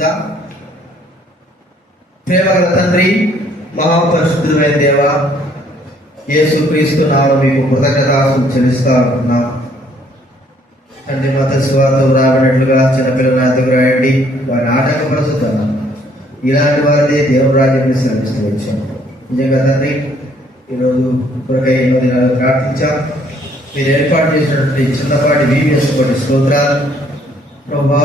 ప్రార్థించుదా. ప్రేమగల తండ్రి, మహాపరిశుద్ధుడైన దేవ, యేసు క్రీస్తు నామమున మీకు కృతజ్ఞతాస్తుతులు చెల్లిస్తా ఉంటున్నాం. తండ్రి, మత స్వార్థం రాబడినట్లుగా చిన్నపిల్లల దగ్గర రాయండి, వారిని ఆటంకపరుచుతున్నాం. ఇలాంటి వారిదే దేవుని రాజ్యాన్ని శ్రమిస్తూ వచ్చాం. నిజంగా తండ్రి, ఈరోజు కొరకై ఎన్నో దినాలు ప్రార్థించాం. మీరు ఏర్పాటు చేసినటువంటి చిన్నపాటి వీడియోస్పాటి స్తోత్రాలు ప్రభా,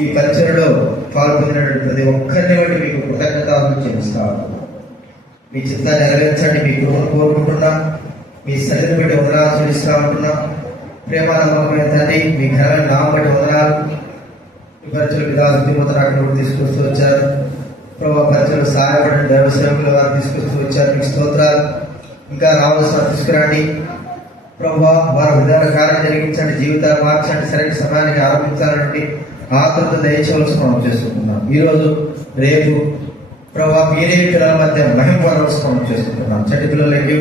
ఈ కల్చర్లో పాల్గొన్నటువంటి ప్రతి ఒక్కరిని బట్టి మీకు కృతజ్ఞతలు చెల్లిస్తాను. మీ చిత్తాన్ని నెరవేర్చండి, మీ కృపను కోరుకుంటున్నా. మీ సన్నిధిని బట్టి వందనాలు చెల్లిస్తా ఉంటున్నా. ప్రేమ నమ్మకమైన తండ్రి, మీ ఘనమైన నామం బట్టి వందనాలు. ఈ పరిచయ విధాలు తిమ్మతను అక్కడ తీసుకొస్తూ వచ్చారు ప్రభావ. పరిచయలు సహాయపడిన దైవ సేవకుల వారు తీసుకొస్తూ వచ్చారు, మీకు స్తోత్రాలు. ఇంకా రావాల్సిన తీసుకురండి ప్రభా. వారి విధాన కార్యం జరిగించండి, జీవితాలు మార్చండి, సరైన సమయానికి ఆరంభించాలంటే ఆతృత దయచేవలసి మనం చేసుకుంటున్నాం. ఈరోజు రేపు ప్రభా మీరే పిల్లల మధ్య మహిమ వరవలసి మనం చేసుకుంటున్నాం. చెడ్డ పిల్లలకి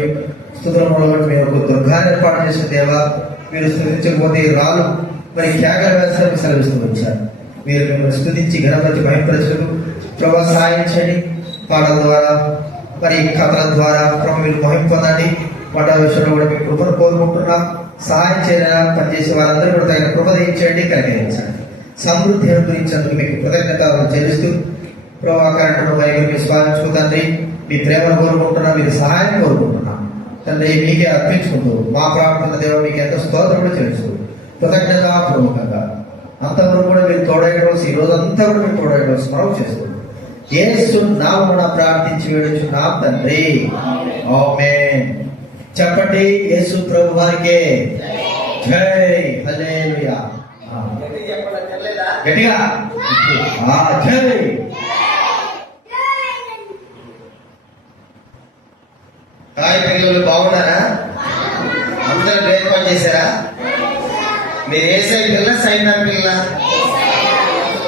స్తుతుల మూలబట్టి మీరు ఒక దుర్గాన్ని ఏర్పాటు చేసిన దేవా, మీరు స్తుతించకపోతే రాళ్ళు మరి త్యాగల వేస్తానికి సెలవిస్తూ వచ్చారు. మీరు మిమ్మల్ని స్తుతించి ఘనపరిచి మహిమపరచుటకు ప్రభా సహాయం చేయండి. పాటల ద్వారా మరి కథల ద్వారా ప్రభు మీరు మహిమ పొందండి. వాటి విషయంలో కూడా మీ కృపను కోరుకుంటున్నాం. సహాయం చేయాలా పనిచేసే వారందరూ కూడా తగిన కృప దయించండి, కలిగించండి. సమృద్ధి అనుగ్రహించేందుకు మీకు కృతజ్ఞతలు చెల్లిస్తూ ప్రభా కరెంటును మరియు మీ స్వామించుకు తండ్రి, మీ ప్రేమను కోరుకుంటున్నాం, మీరు సహాయం కోరుకుంటున్నాం తండ్రి. మీకే అర్పించుకుంటూ మా ప్రార్థన దేవ మీకు ఎంతో స్తోత్రం కూడా చెల్లిస్తూ కృతజ్ఞత ప్రముఖంగా అంతవరకు కూడా మీరు తోడైడవలసి, ఈ రోజు అంతా కూడా మీరు తోడైడవలసి మనం చేస్తుంది. యేసు నామమున ప్రార్థించి వేడుచున్నాం తండ్రి, ఆమేన్. చెప్పండి, యేసు ప్రభు వారికే జై. హల్లెలూయా. గట్టిగా జై. హాయ్ పిల్లలు, బాగున్నారా? అందరూ గ్రేట్ పని చేశారా? మీరు ఏసై పిల్ల సైతాన్ పిల్ల?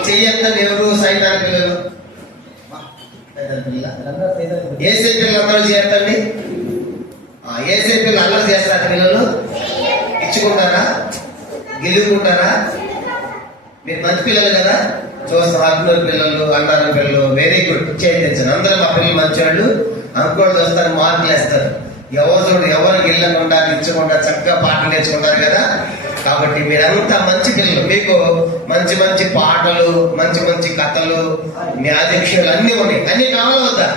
చెయ్యండి ఎవరు సైతాన్ పిల్లలు? ఏసై పిల్లలు అందరూ చేయొద్దండి. ఏసై పిల్లలు అల్లరి చేస్తారా? పిల్లలు ఇచ్చుకుంటారా? గెలుపుకుంటారా? మీరు మంచి పిల్లలు కదా, చూస్తాం. అగ్నూరు పిల్లలు, అన్నారం పిల్లలు, వెరీ గుడ్. చేయించండి. అందరూ మా పిల్లలు మంచివాళ్ళు. అనుకోడు వస్తారు, మార్కులు వేస్తారు. ఎవరు గెల్లకుండా ఇచ్చకుండా చక్కగా పాటలు నేర్చుకుంటారు కదా. కాబట్టి మీరంతా మంచి పిల్లలు. మీకు మంచి మంచి పాటలు, మంచి మంచి కథలు, న్యాయాధీక్షలు అన్ని ఉన్నాయి. అన్ని కావాలి వద్దా?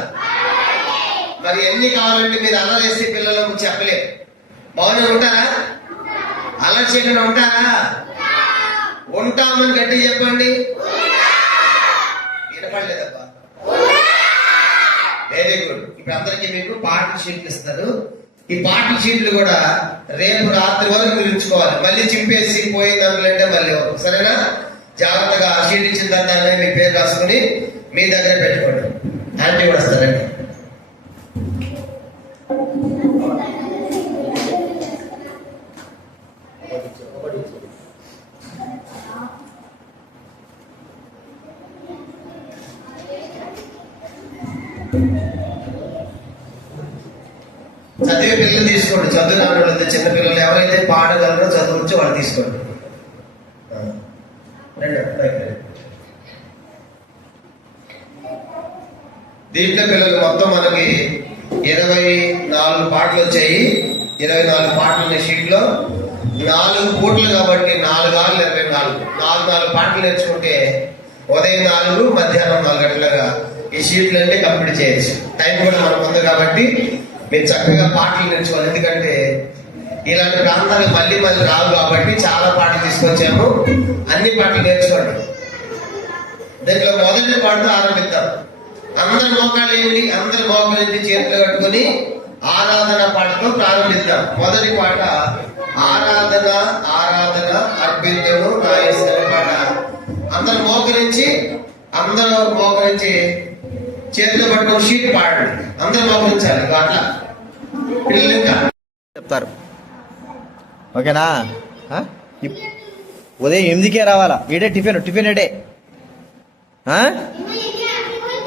మరి ఎన్ని కావాలంటే మీరు అల్లరి చేస్తే పిల్లలు చెప్పలేరు. బాగానే ఉంటారా? అల్లరి చేయకుండా ఉంటారా? ఉంటామని గట్టి చెప్పండి. వినపడలేదబ్బా. Very good. ఇప్పుడు అందరికీ మీకు పాటల షీట్లు ఇస్తారు. ఈ పాటల షీట్లు కూడా రేపు రాత్రి వరకు మీరు ఉంచుకోవాలి. మళ్ళీ చింపేసి పోయింది అందులంటే మళ్ళీ సరేనా? జాగ్రత్తగా ఆ షీట్ ఇచ్చిన తర్వాత మీ పేరు రాసుకుని మీ దగ్గర పెట్టుకోండి. ఆంటీ కూడా వస్తారండి. చదివే పిల్లలు తీసుకోండి. చదువు రాని వాళ్ళు, చిన్న పిల్లలు ఎవరైతే పాడగలరో చదువు వచ్చి వాళ్ళు తీసుకోండి. దీంట్లో పిల్లలు మొత్తం మనకి 24 పాటలు వచ్చాయి. 24 పాటలు షీట్లో 4 పూటలు కాబట్టి 4 6 24. 4 పాటలు నేర్చుకుంటే ఉదయం 4, మధ్యాహ్నం 4 గంటలుగా ఈ షీట్లన్నీ కంప్లీట్ చేయొచ్చు. టైం కూడా మనకు ఉంది కాబట్టి మీరు చక్కగా పాటలు నేర్చుకోవాలి. ఎందుకంటే ఇలాంటి ప్రాంతాలు మళ్ళీ రావు కాబట్టి చాలా పాటలు తీసుకొచ్చాము. అన్ని పాటలు నేర్చుకోండి. దీంట్లో మొదటి పాటతో ఆరంభిద్దాం. అందరి మోకాళ్ళు ఏంటి? అందరి మోకాళ్ళ చేతులు కట్టుకుని ఆరాధన పాటతో ప్రారంభిద్దాం. మొదటి పాట ఆరాధన ఆరాధన అర్పించను నా యేసయ్య పాట. అందరు మోకరించి చేతులు పట్టుకొని షీట్ పాడండి. అందరూ మోకరించాలి. అట్లా పిల్లలు ఇంకా చెప్తారు. ఓకేనా? ఉదయం 8కే రావాలా. ఏడే టిఫిన్ ఏడే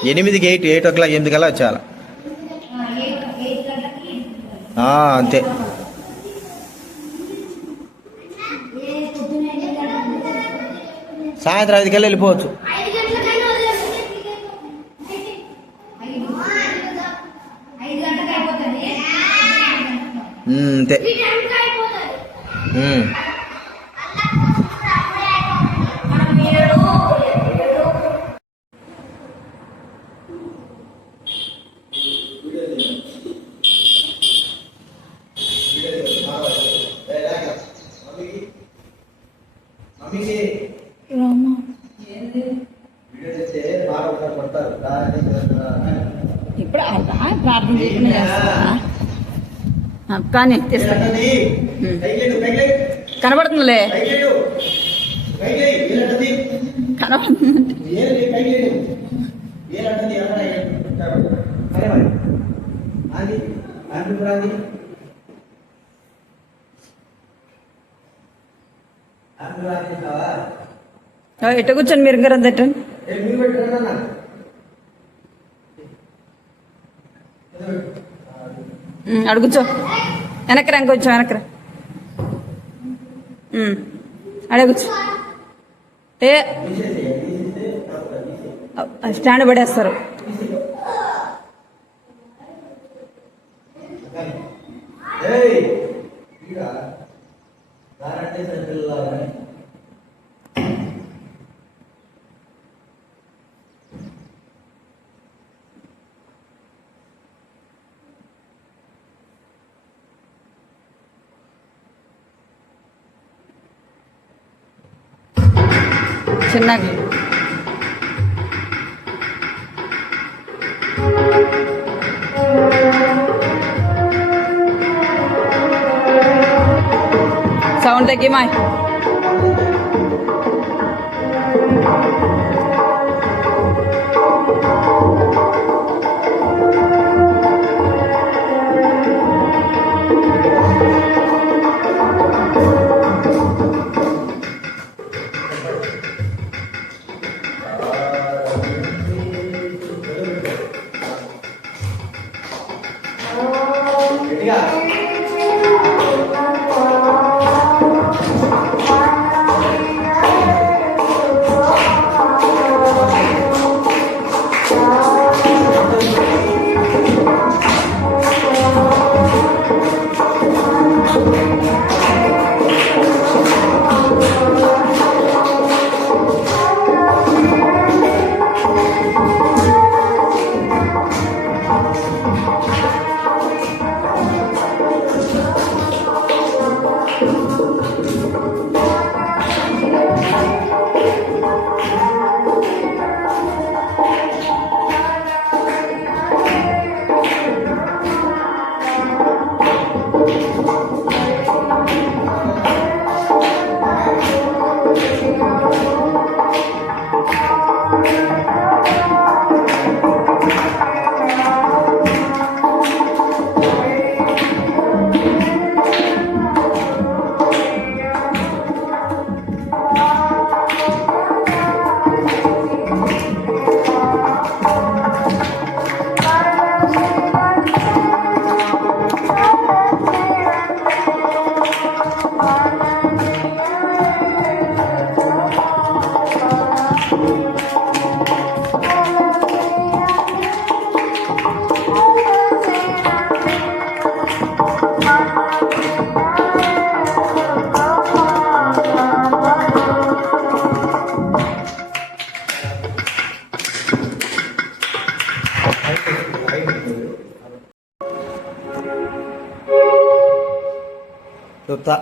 8కి 8 o'clock 8 కల్లా వచ్చేయాల. అంతే. సాయంత్రం 5 కల్లా వెళ్ళిపోవచ్చు. అంతే. ఇప్పుడు ప్రార్థన చేయకుండా కానీ కనబడుతుందిలే కనబడుతుంది. ఎట్ట కూర్చొని మీరు ఇంకా తిట్టండి. అడుగుచో వెనక్రా ఇంకొంచెం వెనక్రా అడగచ్చు. ఏ స్టాండ్ పడేస్తారు. చిన్నగా సౌండ్ తగ్గి మాయ్. చూస్తా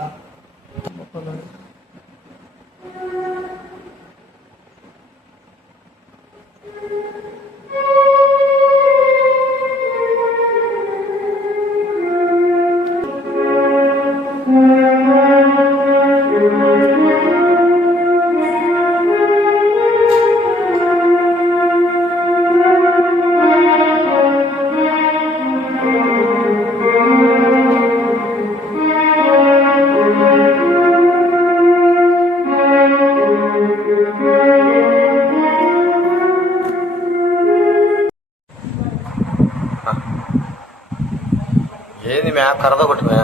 ఏంది మ్యా కరద కొట్టి మ్యా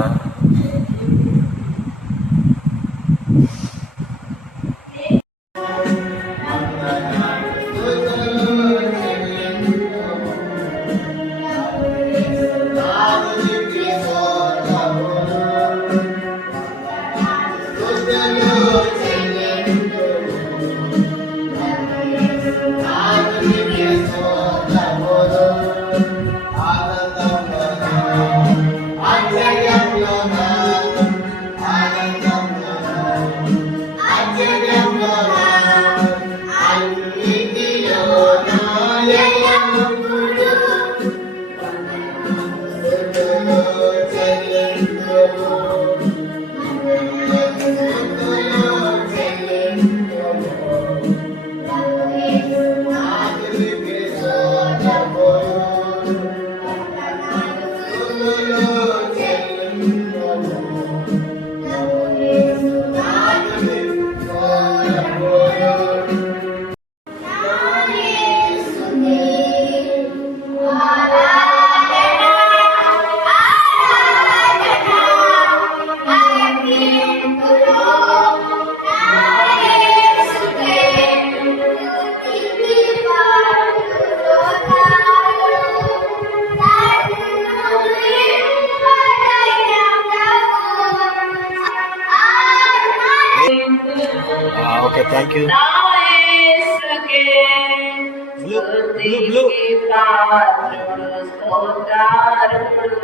స్తుతికి పాత్రుడు స్తోత్రార్హుడు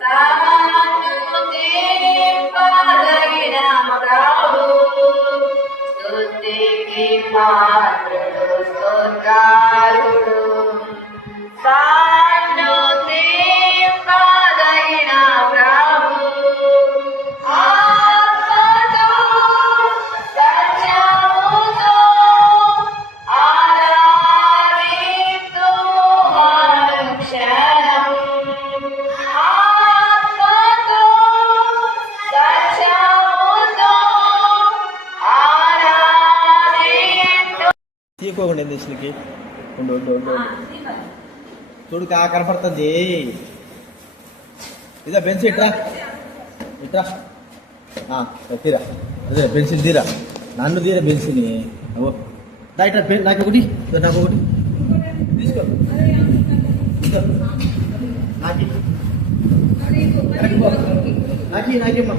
సానుతి పదగిన ప్రభువు స్తుతికి పాత్రుడు స్తోత్రార్హుడు సానుతి పదగిన ప్రభువు ఆత్మతో సత్యముతో ఆరాధిస్తూ అనుక్షణం ఆత్మతో సత్యముతో ఆరాధిస్తూ తీసుకోకండి ఎందుకు ఉండు ఉండు ఉండు చూడు కనపడుతుంది ఇదా పెన్సిల్ ఇట్రా ఇట్రా తీరా అదే పెన్సిల్ తీరా నన్ను తీరా పెన్సిల్ని ఓ దా ఇట్రా నాకు ఒకటి నాకు ఒకటి తీసుకో తీసుకో. నాకి నాకి నాకేమ్మా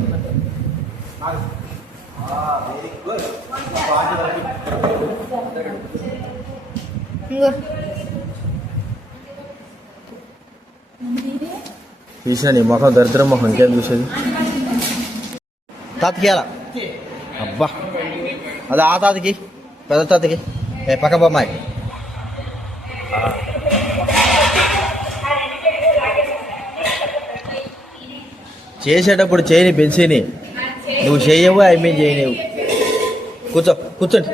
వెరీ గుడ్ చూసిన నీ మొహం దరిద్రం మొహం ఇంకేం చూసేది తాతకి ఎలా అబ్బా అది ఆ తాతకి పెద్ద తాతకి ఏ పక్క బొమ్మాయి చేసేటప్పుడు చేయని పెంచిని నువ్వు చేయవు ఐ మీన్ చేయలేవు కూర్చో కూర్చోండి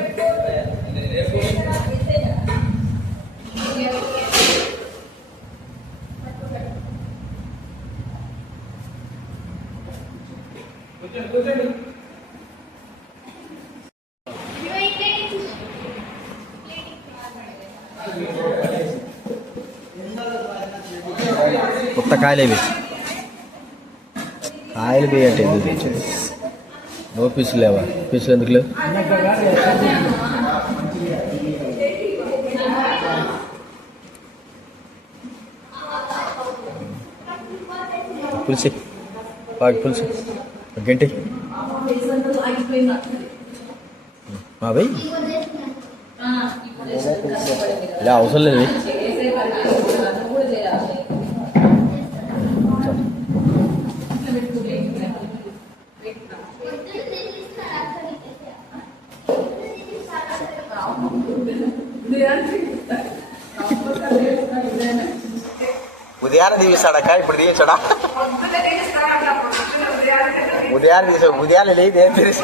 కొత్త కాయలు ఇవి కాయలు బియ్య అంటే ఎందుకు తెచ్చింది నో పీసులు లేవా పీసులు ఎందుకు లేవు పులిసి బాగా పులిసి గంటి మా భయ్ ఇలా అవసరం లేదు ఉదయాన్నే తీస్తాడక్క ఇప్పుడు తీయించాడా ఉదయాన్నే తీసా ఉదయాన్నే లేదు ఏం తెలుసు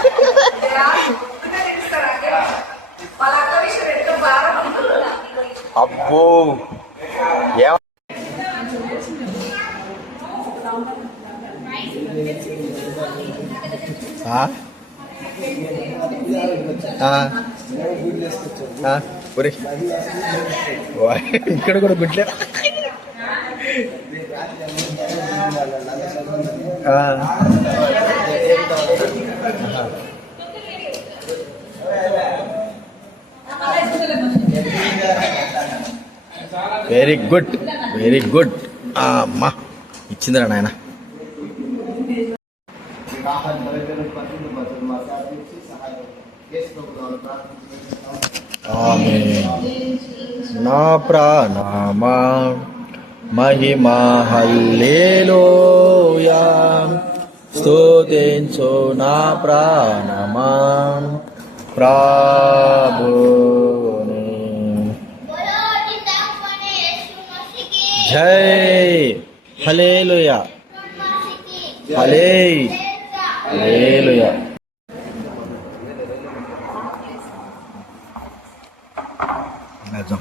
అబ్బో ఏం ఇక్కడ కూడా గుడ్లే వెరీ గుడ్ వెరీ గుడ్ అమ్మా ఇచ్చిందిరా నాయన నా ప్రాణమా మహిమా హల్లెలూయా స్తుతించు నా ప్రాణమా ప్రభుని జై హల్లెలూయా హల్లెలూయా Lazım.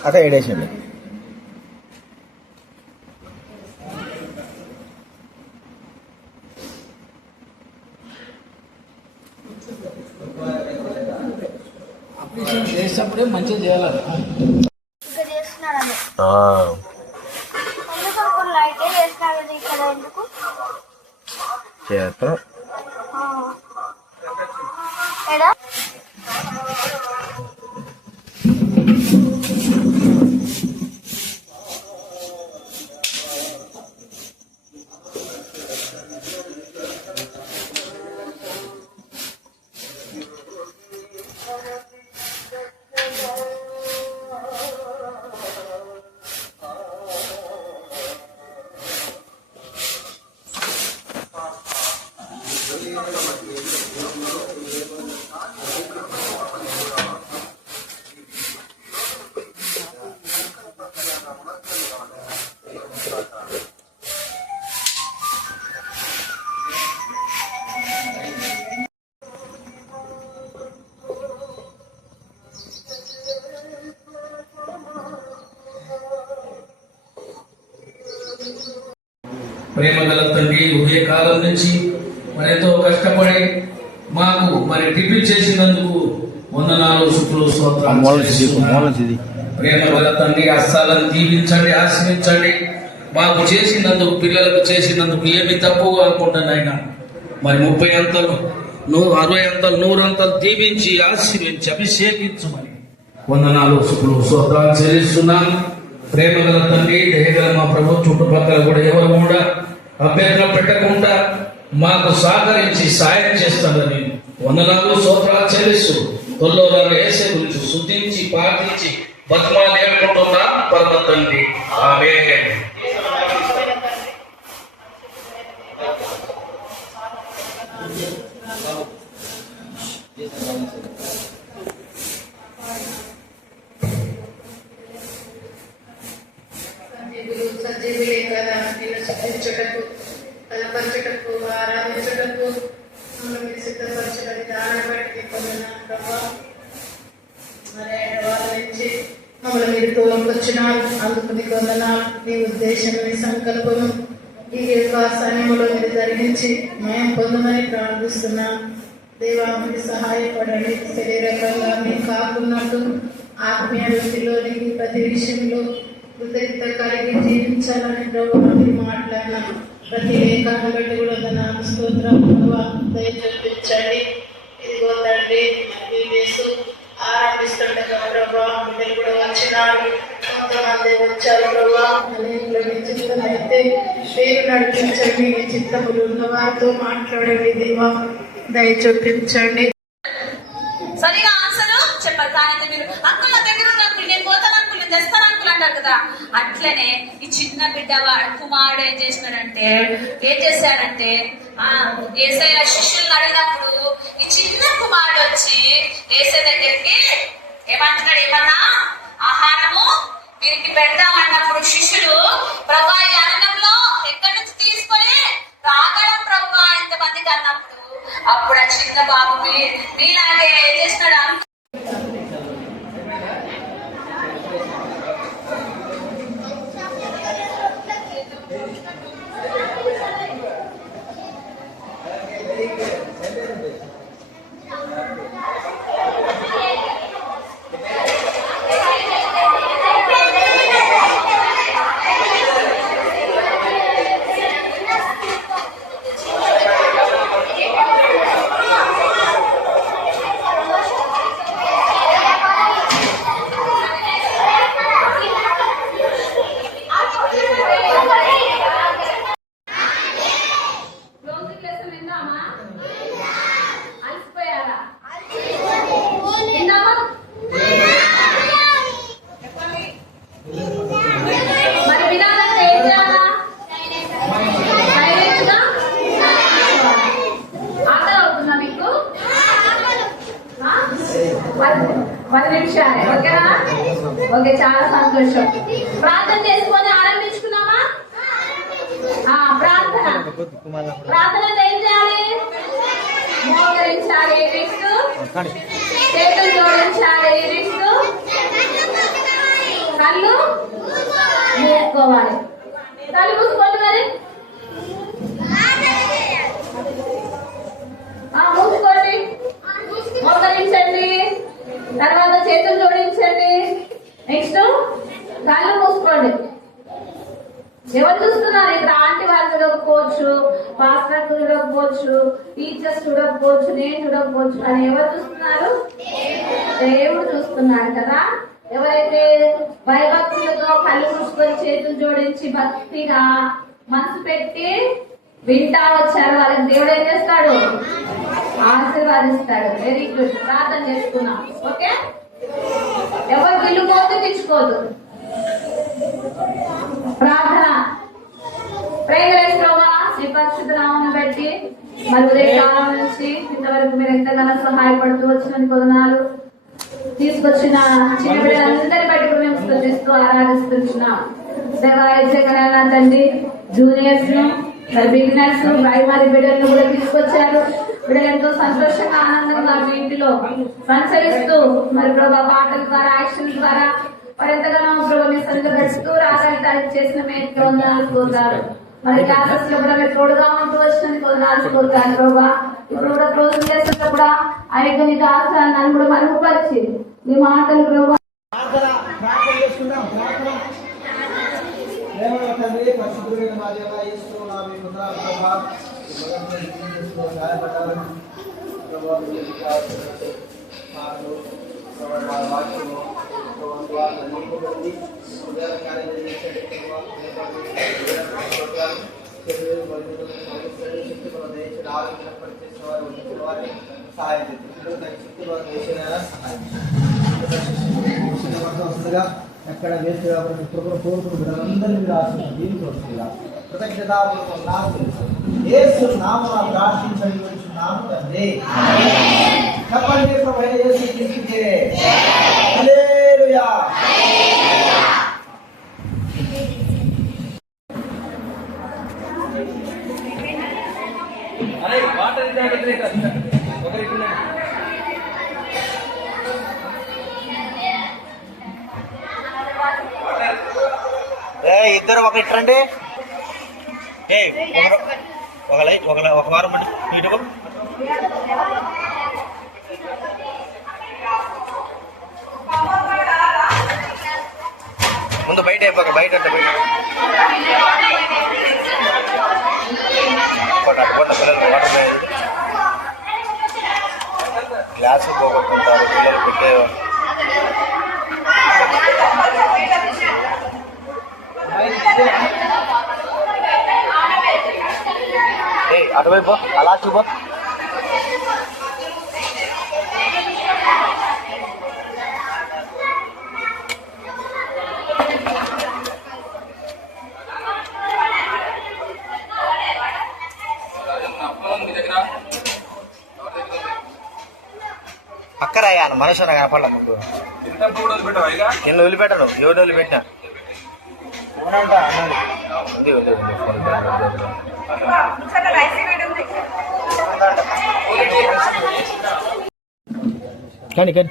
అక్కడ ఏడేసండి చేసేటప్పుడే మంచి మంచిగా చేయాలని. ఇక్కడ చేస్తున్నాడని ఎందుకు అనుకున్న లైట్ చేస్తున్నాడు ఇక్కడ ఎందుకు చేస్తా ఎడా ప్రేమ గల తండ్రి ఉదయకాలం నుంచి మరి ఎంతో కష్టపడి మాకు మరి టిఫిన్ చేసినందుకు వందనాలు శుక్రులు స్తోత్రాలు. ప్రేమ గల తండ్రి హస్తాలను దీవించండి, ఆశ్రయించండి. మాకు చేసినందుకు, పిల్లలకు చేసినందుకు ఏమి తప్పు కాకుండా నాయన మరి 30 అంతలు 60 అంతలు 100 అంతలు దీవించి ఆశీర్వించి అభిషేకించమని వందనాలు శుక్రులు స్తోత్రాలు చెల్లిస్తున్నాను. ప్రేమ గల తండ్రి దయగల మా ప్రభు చుట్టుపక్కల కూడా ఎవరు కూడా అభ్యంతరం పెట్టకుండా మాకు సహకరించి సాయం చేస్తాడని వందనాలు స్తోత్రాలు చెల్లిస్తూ తొల్లోరాలు వేసే గురించి శుద్ధించి పాటించి బతుమాలు ఏడుకుంటున్నా పరమ తండ్రి ఆమేన్. సజీవులే కదా నిన్ను శుద్ధించుటకు, బలపరచుటకు, ఆరాధించుటకు మమ్మల్ని సిద్ధపరచిన విధానం బట్టి పొందినాను ప్రభా. మరి హైదరాబాద్ నుంచి మమ్మల్ని మీరు తోలుకొచ్చినారు, అందుకు మీకు వందనాలు. మీ ఉద్దేశం, మీ సంకల్పము ఈ యొక్క సమయంలో మీరు జరిగించి మేము పొందమని ప్రార్థిస్తున్నాను. దేవా మీరు సహాయపడండి. శరీరకంగా మేము కాకున్నట్టు ఆత్మీయ వృత్తిలోని ప్రతి విషయంలో కృతజ్ఞత కలిగి జీవించాలని ప్రభు మీరు మాట్లాడిన ప్రతి లేఖను బట్టి కూడా నాకు స్తోత్రం దయ చూపించండి. ఇదిగో తండ్రి వేసు ఆరంభిస్తుండగా ప్రభా బిడ్డలు కూడా వచ్చినారు, కొంతమంది వచ్చారు ప్రభా. అనేకుల చిత్తమైతే పేరు నడిపించండి. మీ చిత్తములు ఉన్న వారితో మాట్లాడండి దేవా, దయ చూపించండి. సరిగా ఆన్సర్ చెప్పారు. కానీ మీరు అంకుల్ నా దగ్గర ఉన్న అంకుల్, నేను పోతాను అంకుల్, నేను తెస్తాను అంకుల్ అంటారు కదా. అట్లనే ఈ చిన్న బిడ్డ కుమారుడు ఏం చేశాడంటే ఏసయ్య శిష్యులను అడిగినప్పుడు ఈ చిన్న కుమారుడు వచ్చి ఏసయ్య దగ్గరికి ఏమంటున్నాడు, ఏమన్నా ఆహారము వీరికి పెడదామన్నప్పుడు శిష్యుడు ప్రభా ఈ అన్నంలో ఎక్కడి నుంచి తీసుకొని రాగలం ప్రభా ఇంతమందికి అన్నప్పుడు అప్పుడు ఆ చిన్న బాబు మీలాగే ఏం చేస్తున్నాడు. ఓకే, చాలా సంతోషం. ప్రార్థన చేసుకొని ఆరంభించుకున్నామా? ప్రార్థనలో ఏం చేయాలి? మోకరించాలి, చేతులు జోడించాలి, కళ్ళు మూసుకోవాలి. కళ్ళు మూసుకోండి, మరి మూసుకోండి, మోకరించండి, తర్వాత చేతులు జోడించండి. ఎవరు చూస్తున్నారు? ఇక్కడ ఆంటీ వాళ్ళు చూడకపోవచ్చు, పాస్టర్ చూడకపోవచ్చు, టీచర్స్ చూడకపోవచ్చు, నేను చూడకపోవచ్చు, కానీ ఎవరు చూస్తున్నారు? దేవుడు చూస్తున్నాడు కదా. ఎవరైతే భయభక్తులతో కళ్ళు మూసుకొని చేతులు జోడించి భక్తిగా మనసు పెట్టి వింటా వచ్చారు, వాళ్ళకి దేవుడు ఏం చేస్తాడు? ఆశీర్వాదిస్తాడు. Very good. ప్రార్థన చేసుకున్నాం. ఓకే, ఎవరు విలువోదు తెచ్చుకోదు. ప్రార్థన. ప్రేమలేశ్వరమా నీ పరిశుద్ధ నామమును బట్టి మరి ఉదయకాలం నుంచి ఇంతవరకు మీరు ఎంతగానో సహాయపడుతూ వచ్చినందుకు వందనాలు. తీసుకొచ్చిన చిన్న బిడ్డలందరి బట్టి కూడా మేము స్తుతిస్తూ ఆరాధిస్తున్నాం. దేవాయన తండ్రి, జూనియర్స్ ను మరి బిగినర్స్ ప్రైమరీ బిడ్డలను కూడా తీసుకొచ్చారు. బిడ్డలు ఎంతో సంతోషంగా ఆనందంగా మీ ఇంటిలో సంచరిస్తూ మరి ప్రభా పాటల ద్వారా యాక్షన్ ద్వారా మరి ఎంతగానో ప్రభు మీ సన్నిధిలో గడుస్తూ రాగలిగి చేసిన మేరకు వందనాలు కోరుతారు. మరి క్లాసెస్ లో కూడా మీరు తోడుగా ఉంటూ వచ్చినందుకు వందనాలు కోరుతారు ప్రభా. ఇప్పుడు కూడా క్లోజింగ్ చేస్తున్నా కూడా ఆ యొక్క నీ దాసాన్ని నన్ను కూడా మరుగుపరిచి మీ మాటలు ప్రభా ప్రార్థన చేసుకుందాం. ప్రార్థన. తండ్రి, పరిశుద్ధుడైన మా దేవా, యేసు నామమున మీకు వందనాలు ప్రభా. సహాయపడ్డారు ప్రభా. వాక్యము వస్తుందిగా ఎక్కడ వేస్ట్ కాకుండా కోరుకుంటున్న అందరినీ మీరు ఆశించి దీనికి కృతజ్ఞతాపూర్వకం నాకు తెలుసు. యేసు నామమున ప్రార్థించండి నాము తండ్రి. చెప్పండి ప్రభువైన యేసు క్రీస్తుకే హల్లెలూయా. ఇద్దరు ఒక ఇట్రండి. ఒక వారం ఇటు ముందు బయట అయిపోక బయట అంటే బయట పిల్లలు వాటర్ గ్లాసు పోగొట్టుకుంటారు పిల్లలు పెట్టే అటువైపు అలా చూపో. పక్కరాయా మనిషి కనపడాల ముందు ఎన్ని వదిలిపెట్టను ఎవరిని వదిలిపెట్టినా కానీ కానీ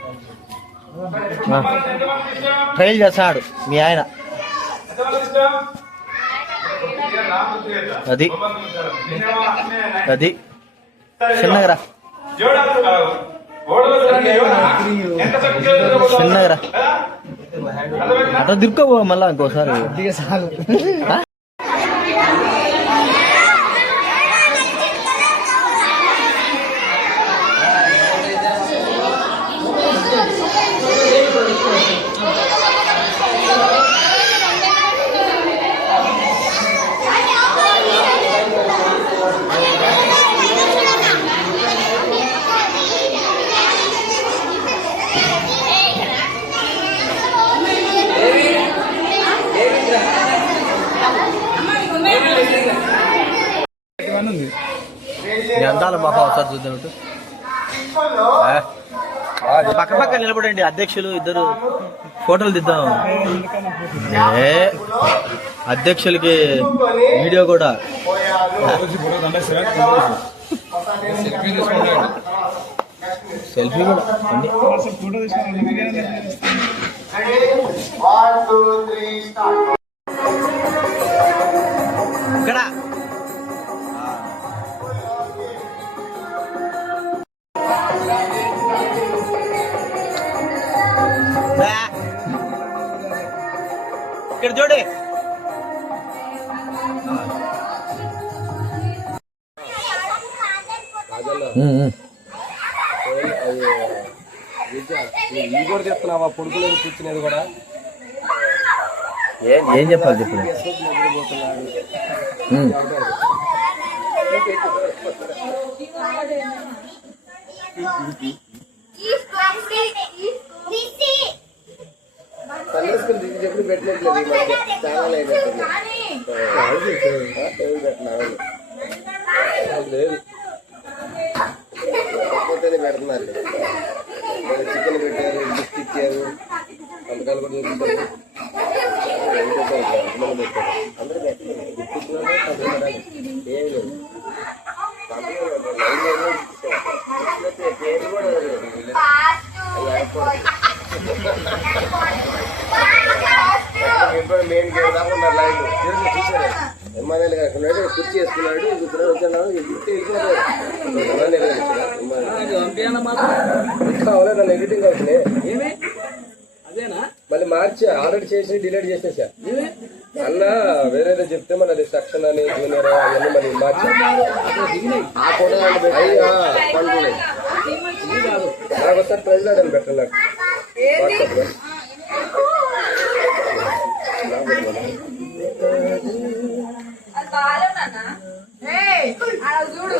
ట్రైల్ చేస్తాడు మీ ఆయన. అది అది చిన్నగరా చిన్నగరా అట్లా దిక్కుపో మళ్ళా ఇంకోసారి. అందాల మొహం ఒకసారి చూద్దాం. పక్క పక్క నిలబడండి అధ్యక్షులు ఇద్దరు ఫోటోలు దిద్దాం. అధ్యక్షులకి వీడియో కూడా సెల్ఫీ కూడా ఇక్కడ ఇక్కడ చూడు ఇది కూడా చెప్తున్నావా పొడుకులేదు కూర్చునేది కూడా ఏం చెప్పాలి చెప్పు. కన్నేసుకుని దిగి చెప్పి పెట్టినట్లేదు ఈ మధ్య ఛానల్ లేదు లేకపోతేనే పెడుతున్నారు. చికెన్ పెట్టారు, గిఫ్ట్ ఇచ్చారు, వంటకాలు కూడా చూపించారు. ఎంతమంది పెట్టారు అందరూ పెట్టారు. గిఫ్ట్ ఇచ్చినా ఏమి లేదు. పేరు కూడా మెయిన్ గేమ్ దాకా ఉన్నారు లైన్ చూసారు. ఎమ్మెల్యేలు కాకుండా కుర్చీ వేసుకున్నాడు కూర్చున్నాడు వెళ్ళిపోతాడు. ఎడిటింగ్ అవుతున్నాయి మళ్ళీ మార్చి ఆల్రెడీ చేసి డిలీట్ చేసేసా. అన్న వేరేదో చెప్తే మళ్ళీ అది సెక్షన్ అని జూనియర్ అవన్నీ మళ్ళీ మార్చి ఆ ఫోటో నాకు ఒకసారి ప్రెసిడెంట్ అని పెట్టండి నాకు వాట్సాప్ లో. చూడు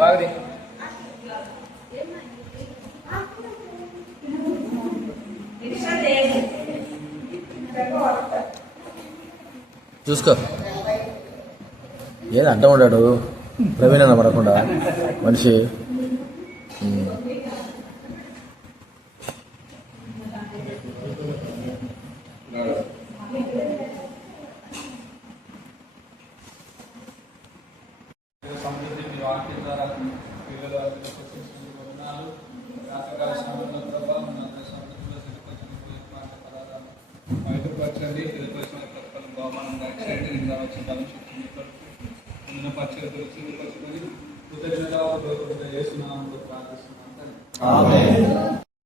బాగా చూసుకో. ఏది అడ్డం ఉన్నాడు ప్రవీణ్ అన్న పడకుండా మనిషి.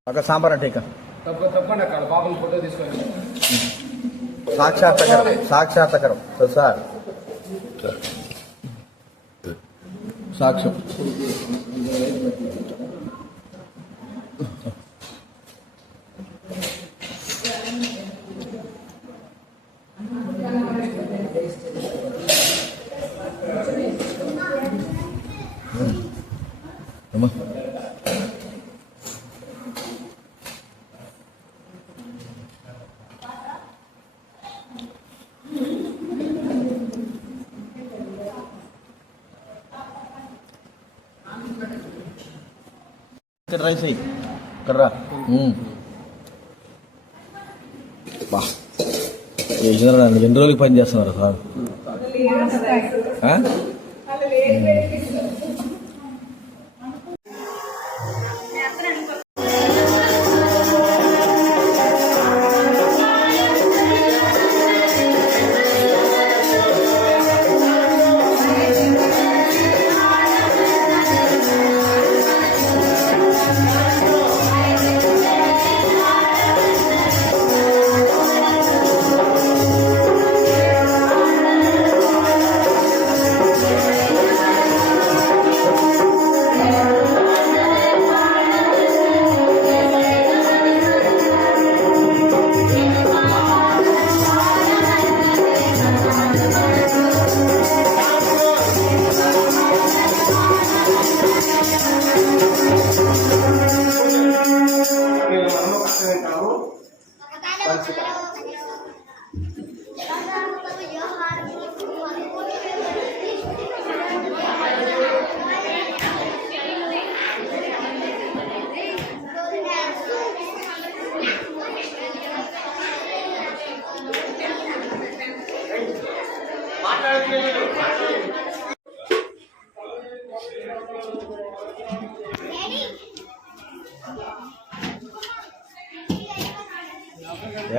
అక్కడ సాంబార్ అంటే ఇక తప్పండి అక్కడ బాబుని ఫోటో తీసుకోండి. సాక్షాత్కరం సార్. సాక్ష్యం. అమ్మా రైస్ అయ్యి కర్రా బా చేసినారా? ఎన్ని రోజులకి పని చేస్తున్నారా సార్?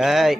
ఏయ్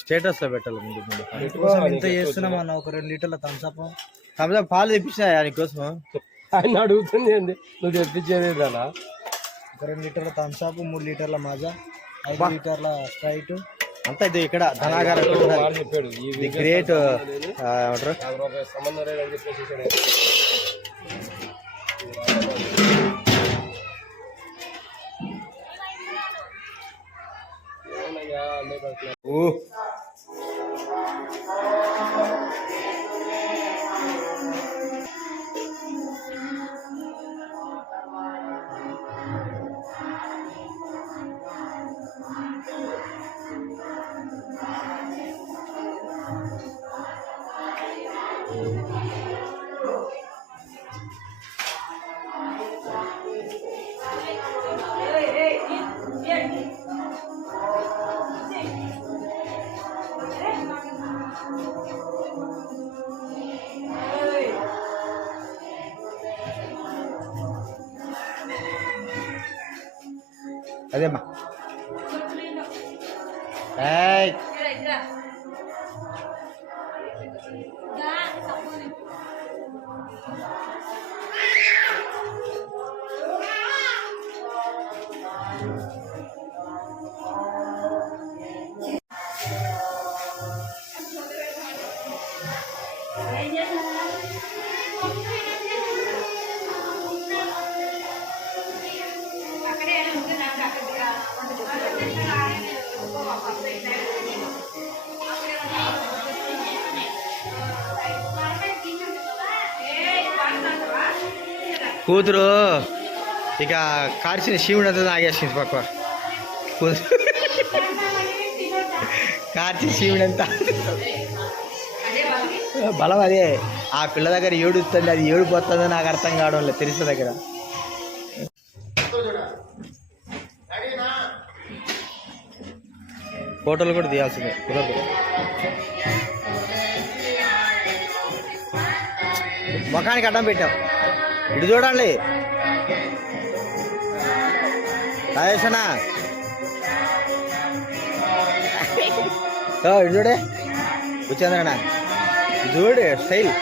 స్టేటస్ లో పెట్టాలి ఇంత చేస్తున్నాం అన్న. ఒక 2 లీటర్ల థమ్స్అప్ పాలు తెప్పించా నీకోసం. ఆయన అడుగుతుంది ఏంది నువ్వు తెప్పించేది దానా? ఒక 2 లీటర్ల థమ్స్అప్, 3 లీటర్ల మాజా, 5 లీటర్ల స్ప్రైట్ అంతా. ఇది ఇక్కడ ధనాగారం చెప్పాడు ది గ్రేట్ ఏమంటారు సంబంధం లేదని చెప్పేసి అదేమ్మా. ఏయ్ కూతురు ఇక కార్చిన శివుడు అంతా తాగేసింది పక్క. కార్చిన శివుడు అంతా బలం అదే. ఆ పిల్ల దగ్గర ఏడుస్తుంది, అది ఏడిపోతుందో నాకు అర్థం కావడం లేదు. తెలిసిన దగ్గర ఫోటోలు కూడా తీయాల్సిందే కుదరదు. ముఖానికి అడ్డం పెట్టాం. ఇటు చూడండి రాజేషనా, ఇటు చూడే కూర్చోంద్రనా, చూడు స్టైల్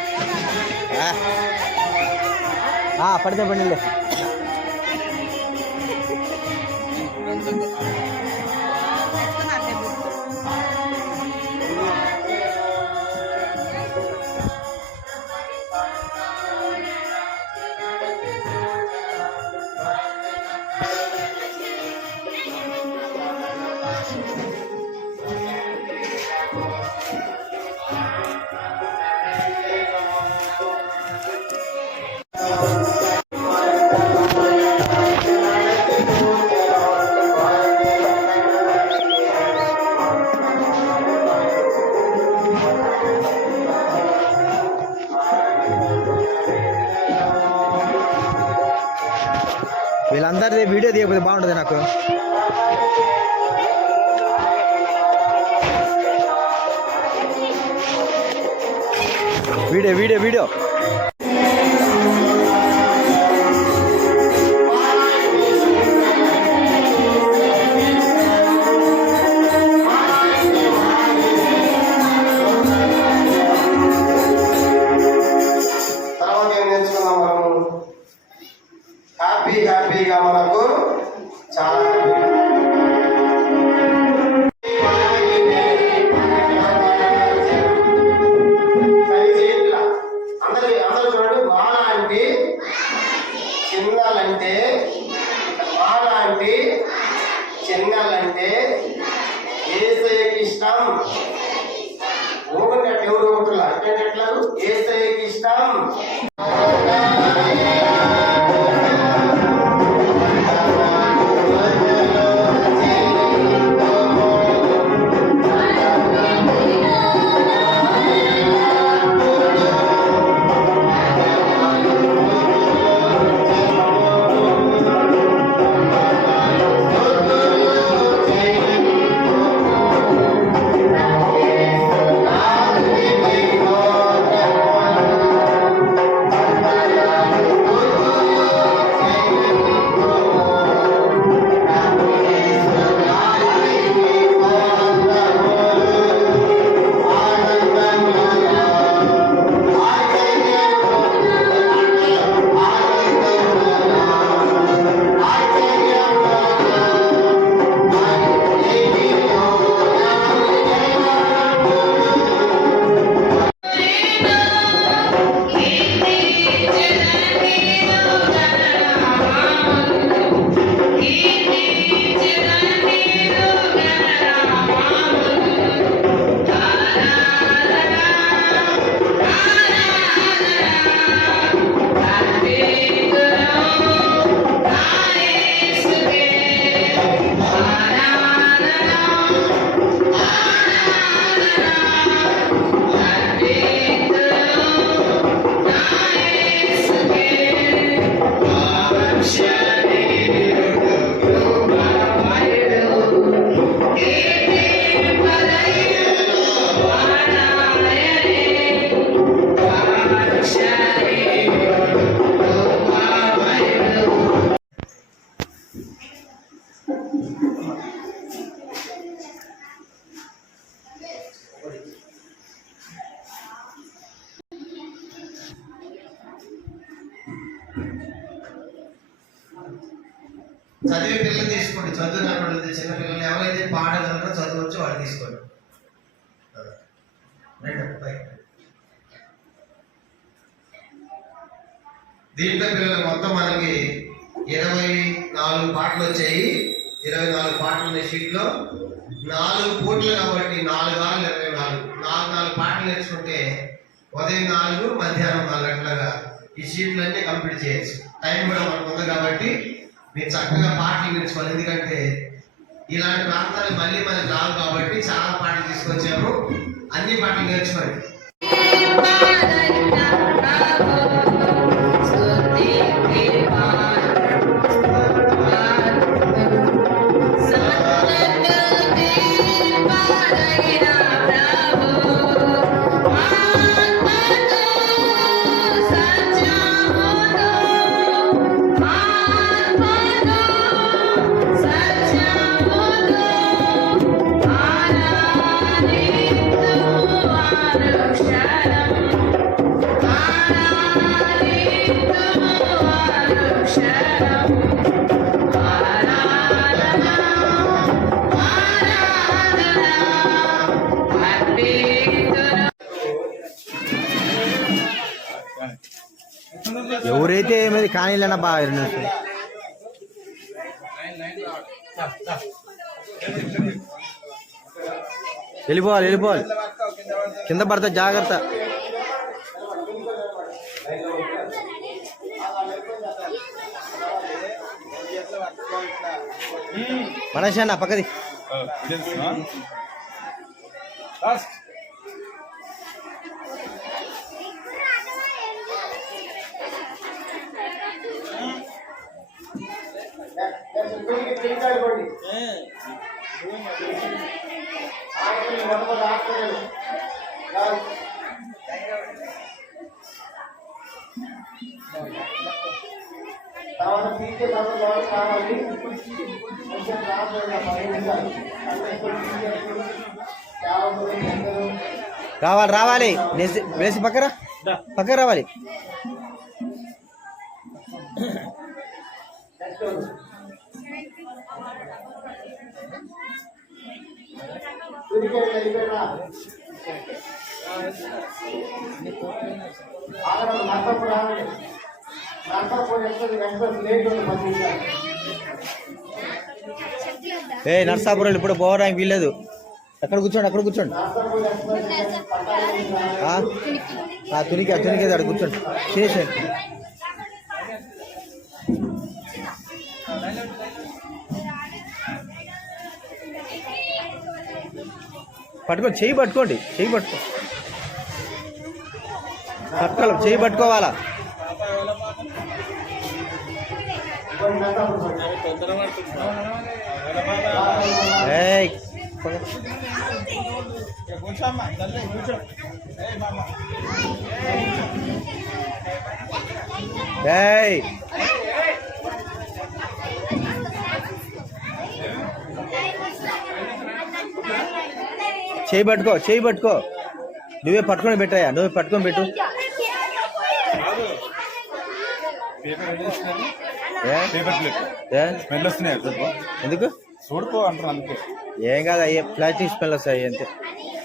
పడితే పండిలే. వీళ్ళందరిది వీడియో తీయకపోతే బాగుంటుంది నాకు. వీడియో వీడియో వీడియో తర్వాత ఏం నేర్చుకున్నాం మనము? హ్యాపీగా మనకు చాలా అందరూ చూడండి. మాలాంటి చిన్నలంటే ఏసయ్యకి ఇష్టం. ఊపినట్టు ఎవరు ఊపుతున్నా అంటే ఎట్లా ఏసయ్యకి ఇష్టం. చదివే పిల్లలు తీసుకోండి, చదువు రాకుండా చిన్న పిల్లలు ఎవరైతే పాడగలరో చదవచ్చు వాళ్ళు తీసుకోండి. దీంట్లో పిల్లలు మొత్తం మనకి 24 పాటలు వచ్చాయి. 24 పాటలు ఉన్నాయి షీట్లో. 4 పూటలు కాబట్టి 4 6 24 4 పాటలు నేర్చుకుంటే ఉదయం 4 మధ్యాహ్నం 4 గంటలుగా ఈ షీట్లన్నీ కంప్లీట్ చేయొచ్చు. టైం కూడా మనకు ఉంది కాబట్టి మీరు చక్కగా పాటలు నేర్చుకోవాలి. ఎందుకంటే ఇలాంటి ప్రాంతాలు మళ్ళీ మనకు రావు కాబట్టి చాలా పాటలు తీసుకొచ్చాము. అన్ని పాటలు నేర్చుకోండి. Bye. ఎవరైతే ఏమైంది కానీ లేనా బాగా 2 నిమిషాలు వెళ్ళిపోవాలి కింద పడతా జాగ్రత్త. మనషి అన్న పక్కది. రావాలి వేసి పక్క రావాలి. నర్సాపురం ఇప్పుడు పోవడానికి వీల్లేదు. అక్కడ కూర్చోండి. తునికి అక్కడ కూర్చోండి. చేసేయండి. పట్టుకోండి, చెయ్యి పట్టుకోండి. చెయ్యి పట్టుకోవాలా. చెయ్యి పట్టుకో. నువ్వే పట్టుకొని పెట్టాయా, పెట్టు. ఎందుకు చూడుకో అంటారు అందుకే. ఏం కాదు, అయ్యే ప్లాస్టిక్ స్మెల్ వస్తాయి అంతే.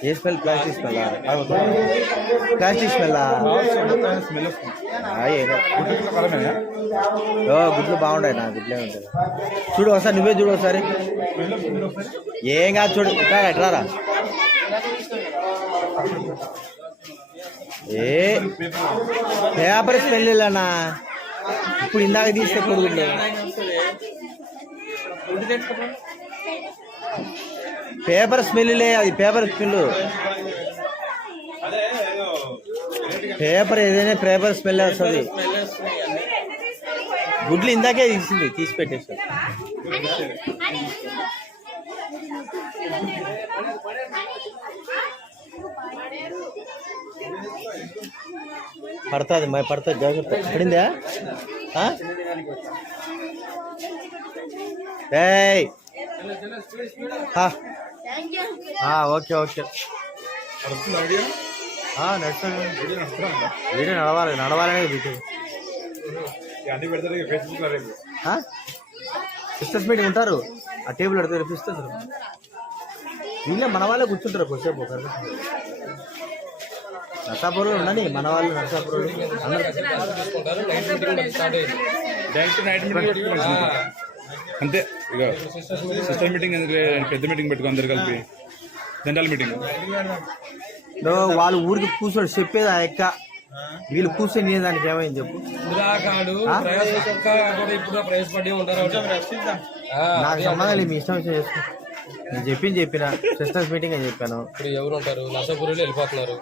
ఏ స్మెల్? ప్లాస్టిక్ స్మెల్ స్మెల్ వస్తుంది. గుడ్లు బాగుంటాయి. నా గుడ్లే ఉంటాయి. చూడు ఒకసారి, నువ్వే చూడు ఒకసారి. ఏం కాదు, చూడు ఎట్రారా. పేపర్ స్మెల్ లేనా? ఇప్పుడు ఇందాక తీస్తే కొడుకులు పేపర్ స్మెల్ లే. అది పేపర్ స్మెల్. పేపర్ ఏదైనా పేపర్ స్మెల్ వస్తుంది. గుడ్లు ఇందాకే తీసి పెట్టేసి. పడుతుంది జాగ్రత్త. పడిందా? ఓకే వీడియో నడవాలనే సిస్టర్స్ మీటింగ్ ఉంటారు. ఆ టేబుల్ అడితే రేపిస్తారు. వీళ్ళే మన వాళ్ళే కూర్చుంటారు కొద్దిసేపు. నర్సాపురంలో ఉండని మన వాళ్ళు. నర్సాపురం అంతే. ఇక సిస్టర్ మీటింగ్ ఎందుకు, పెద్ద మీటింగ్ పెట్టుకో అందరు కలిపి. జనరల్ మీటింగ్ వాళ్ళు ఊరికి కూర్చోడు చెప్పేది. ఆ ఎక్క వీళ్ళు కూర్చొని దానికి ఏమైంది చెప్పు. నాకు సంబంధం లేదు, మీ ఇష్టం చేసుకో. నేను చెప్పిన సిస్టర్స్ మీటింగ్ అని చెప్పాను. ఇప్పుడు ఎవరు ఉంటారు? నర్సాపురంలో వెళ్ళిపోతున్నారు.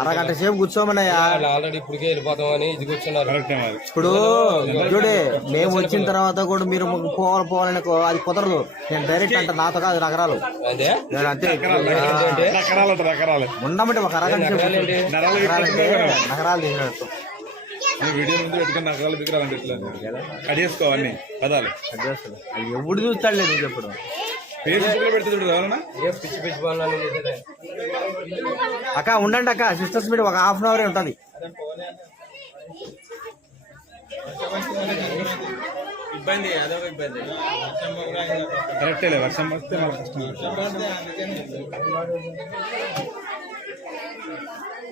అరగంట సేపు కూర్చోమన్నాయా. ఆల్రెడీ ఇప్పటికే వెళ్ళిపోతామని ఇది కూర్చున్నారు. ఇప్పుడు చూడే, మేము వచ్చిన తర్వాత కూడా మీరు పోవాలని అది కుదరదు. నేను డైరెక్ట్ అంటే నాతో కాదు, నగరాలు అంతే. ఉండమంటే ఒక అరగంట సేపు నగరాలు తిన్నట్టు. వీడియో ముందు పెట్టుకుని నగరాలు దిగరాలంటే కట్ చేసుకోవాలి పదాలు. అది ఎప్పుడు చూస్తాడు లేదు చెప్పడు. అక్క ఉండండి అక్క, సిస్టర్స్ మీట్ ఒక హాఫ్ అన్ అవరే ఉంటుంది. ఇబ్బంది, అదొక ఇబ్బంది. కరెక్టే, వర్షం వస్తే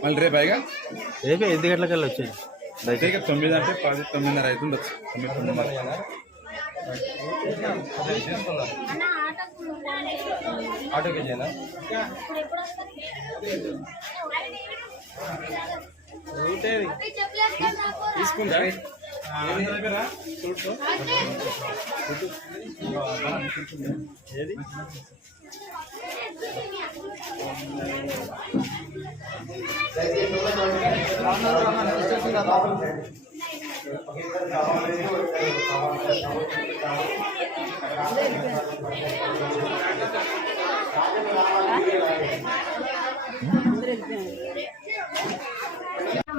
మళ్ళీ రేపు 8 గంటలకల్లా వచ్చేది. ఇక 9 అంటే 10, 9:30 అవుతుండొచ్చు. 9:30. ఆటోకి చేయనా? తీసుకుందా? ఏది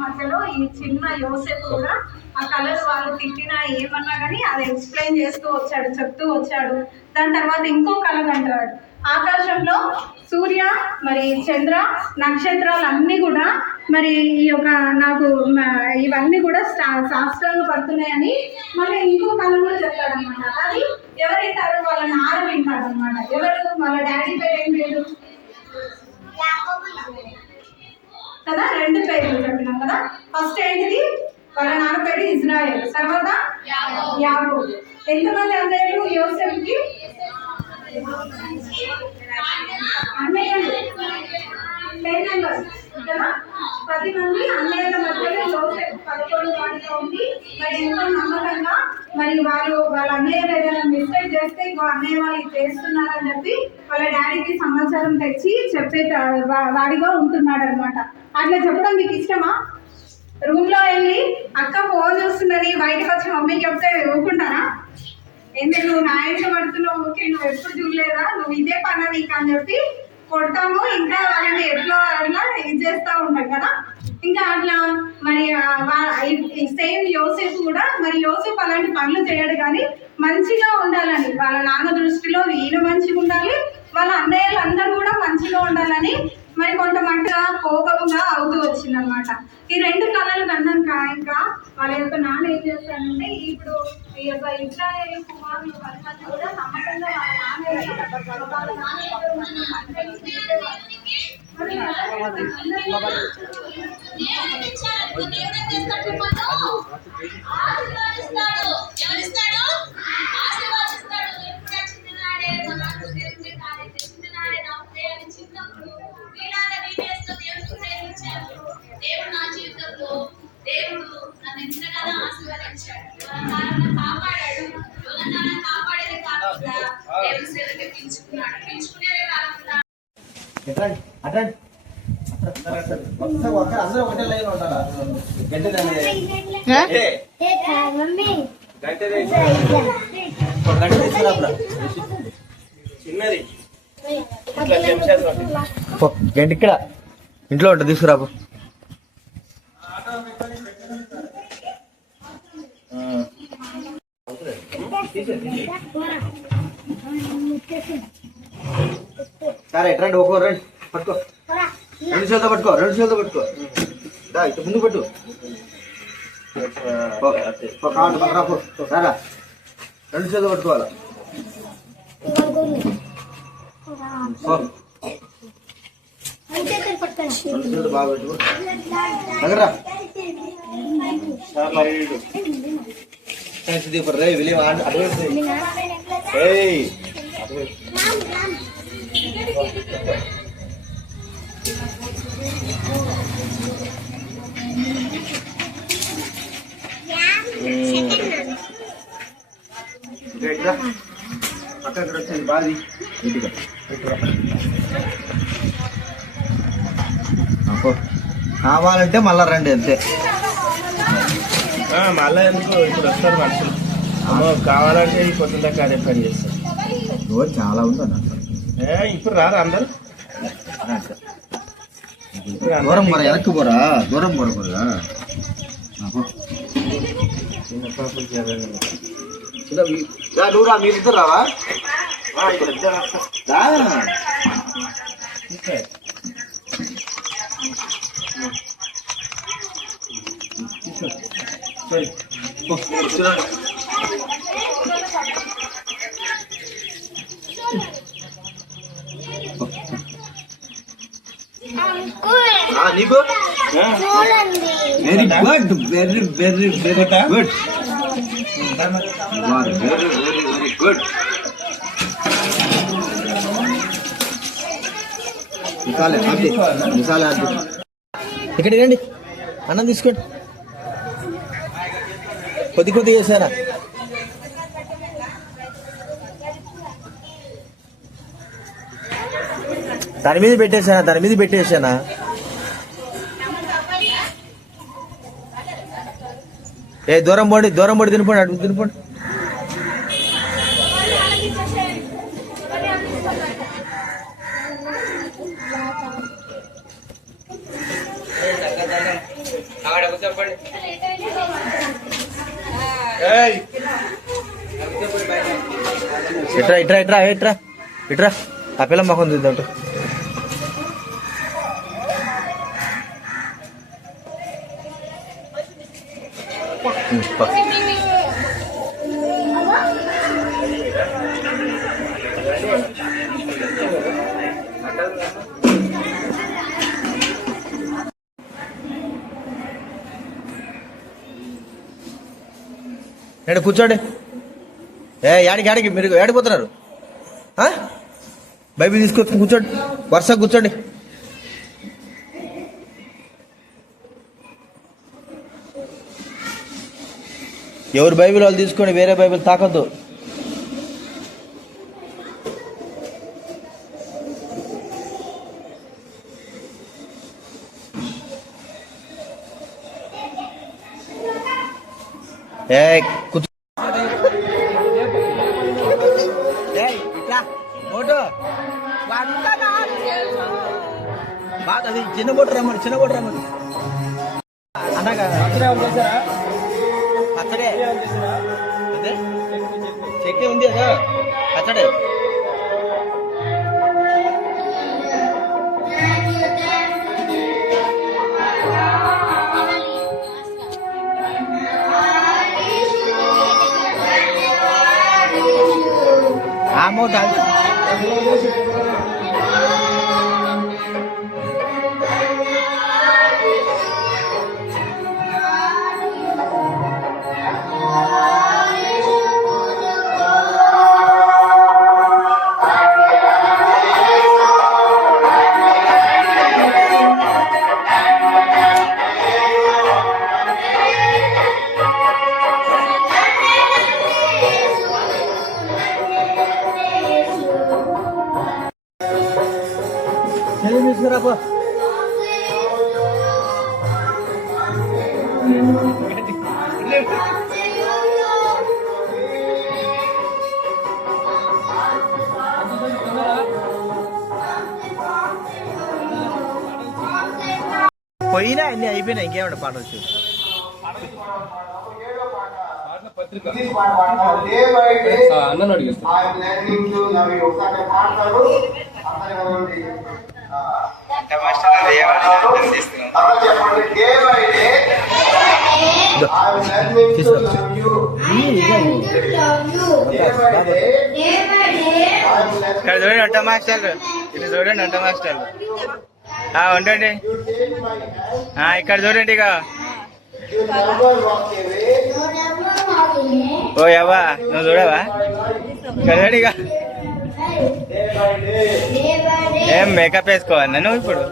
మధ్యలో ఈ చిన్న యోసేపు కూడా ఆ కలర్ వాళ్ళు తిట్టినా ఏమన్నా కానీ అది ఎక్స్ప్లెయిన్ చేస్తూ వచ్చాడు, చెప్తూ వచ్చాడు. దాని తర్వాత ఇంకో కలర్ అంటాడు. ఆకాశంలో సూర్య మరి చంద్ర నక్షత్రాలు అన్నీ కూడా మరి ఈ యొక్క నాకు ఇవన్నీ కూడా శాస్త్రాలు పడుతున్నాయని మళ్ళీ ఇంకో కలర్ కూడా చెప్తాడు అనమాట. అది ఎవరైతారో వాళ్ళ నాన్న వింటాడు అనమాట. ఎవరు వాళ్ళ డాడీ పేరు ఏం పేరు కదా, 2 పేర్లు చెప్పినాం కదా. ఫస్ట్ ఏంటిది, వాళ్ళ నాన్న పేరు ఇజ్రాయెల్, తర్వాత యాకోబు. ఎంతమంది అన్నయ్యలు యోసేపుకి? అన్నయ్యలు 10 మెంబర్స్ కదా. 10 మంది అన్నయ్యల మధ్యలో యోసేపు 11 వాడిగా ఉంది. మరి ఎంతో నమ్మకంగా మరి వాళ్ళ అన్నయ్యలు ఏదైనా మిస్టేక్ చేస్తే ఇంకో అన్నయ్య వాళ్ళు చేస్తున్నారని చెప్పి వాళ్ళ డాడీకి సమాచారం తెచ్చి చెప్పే వాడిగా ఉంటున్నాడు అనమాట. అట్లా చెప్పడం మీకు ఇష్టమా? రూమ్లో వెళ్ళి అక్క ఫోన్ చూస్తున్నది బయటకు వచ్చి మమ్మీకి చెప్తే ఊరుకుంటారా? ఎందుకు నువ్వు నా ఇంట్లో పడుతున్నావు, ఓకే నువ్వు ఎప్పుడు చూడలేదా, నువ్వు ఇదే పని నీకు అని చెప్పి కొడతాము. ఇంకా వాళ్ళని ఎట్లా అట్లా ఇది చేస్తూ ఉంటాం కదా. ఇంకా అట్లా మరి సేమ్ యోసేపు కూడా మరి యోసేపు అలాంటి పనులు చేయడు కానీ మంచిగా ఉండాలని వాళ్ళ నాన్న దృష్టిలో ఈయన మంచిగా ఉండాలి, వాళ్ళ అన్నయ్యలు అందరూ కూడా మంచిగా ఉండాలని మరి కొంత మట్టుగా కోపంగా అవుతూ వచ్చిందనమాట. ఈ 2 కళలు కన్నాక ఇంకా వాళ్ళ యొక్క నాన్న ఏం చేస్తాడంటే ఇప్పుడు ఈ యొక్క ఇజ్రాయేలు కుమారులు 10 మంది కూడా నమ్మకంగా వాళ్ళ నాన్న దేవుడు నా జీవితంలో దేవుడు నన్ను ఎంతగానో ఆశీర్వదించాడు, కాపాడాడు. కాపాడేదే కాకుండా దేవుడు సేవకి పెంచుకున్నాడు. పెంచుకునేదే కాకుండా అందరూ ఒకటే లైన్ ఉంటారా? గంట ఇక్కడ ఇంట్లో ఉంటుంది, తీసుకురాపు. సరే రండి, ఒక్కో రండి, పట్టుకో. 2 చేతులతో పట్టుకో, 2 చేతులతో పట్టుకో. ఇటు ముందు పెట్టు. సారా 2 చేతులు పట్టుకోవాలా. బాగా పెట్టుకో. దగ్గర రే విలియం అడ్వాన్స్. అక్కడ వచ్చింది బాది ఇంటిగా కావాలంటే మళ్ళా రండి అంతే. మళ్ళీ ఎందుకు ఇప్పుడు వస్తారు మనుషులు. కావాలంటే ఈ పొద్దున్న దాకా అదే పని చేస్తారు. రోజు చాలా ఉంటుంది ఇప్పుడు రారా అందరు? దూరం పోరా, వెనక్కి పోరా, దూరం పోరా. చిన్న పాపలు నువ్వురా, మీరు ఇద్దరు రావా? నీకు చూడండి. Very good, very very very good, very very very good. ఇక్కడికి రండి, అన్నం తీసుకోండి. కొద్ది కొద్ది చేశారా? దాని మీద పెట్టేశానా? ఏ దూరం పోండి తినిపోండి, అటు తినిపోండి. ఇట్రా ఆ పిల్ల మొహం చూద్దాం. కూర్చోండి. యాడికి మీరు ఏడిపోతున్నారు? బైబిల్ తీసుకొచ్చి కూర్చోండి, వరుసగా కూర్చోండి. ఎవరు బైబిల్ వాళ్ళు తీసుకోండి, వేరే బైబిల్ తాకద్దు. కూర్చో. అది చిన్న బోటు రమ్మని అన్నాగా పచ్చడే చెక్కే ఉంది అదా పచ్చడే. అమౌంట్ తీసుకురాపో. పోయినా అన్ని అయిపోయినా ఇంకేమంటే పాట వచ్చి అన్నను అడిగేస్తా. ఇక్కడ చూడండి వంట మాస్టర్లు, ఇది చూడండి వంట మాస్టర్లు ఉండండి. ఇక్కడ చూడండి ఇక. ఓ అవ్వా నువ్వు చూడవా? ఇక్కడ చూడండి ఇక. ఏం మేకప్ వేసుకోవాలి నువ్వు ఇప్పుడు?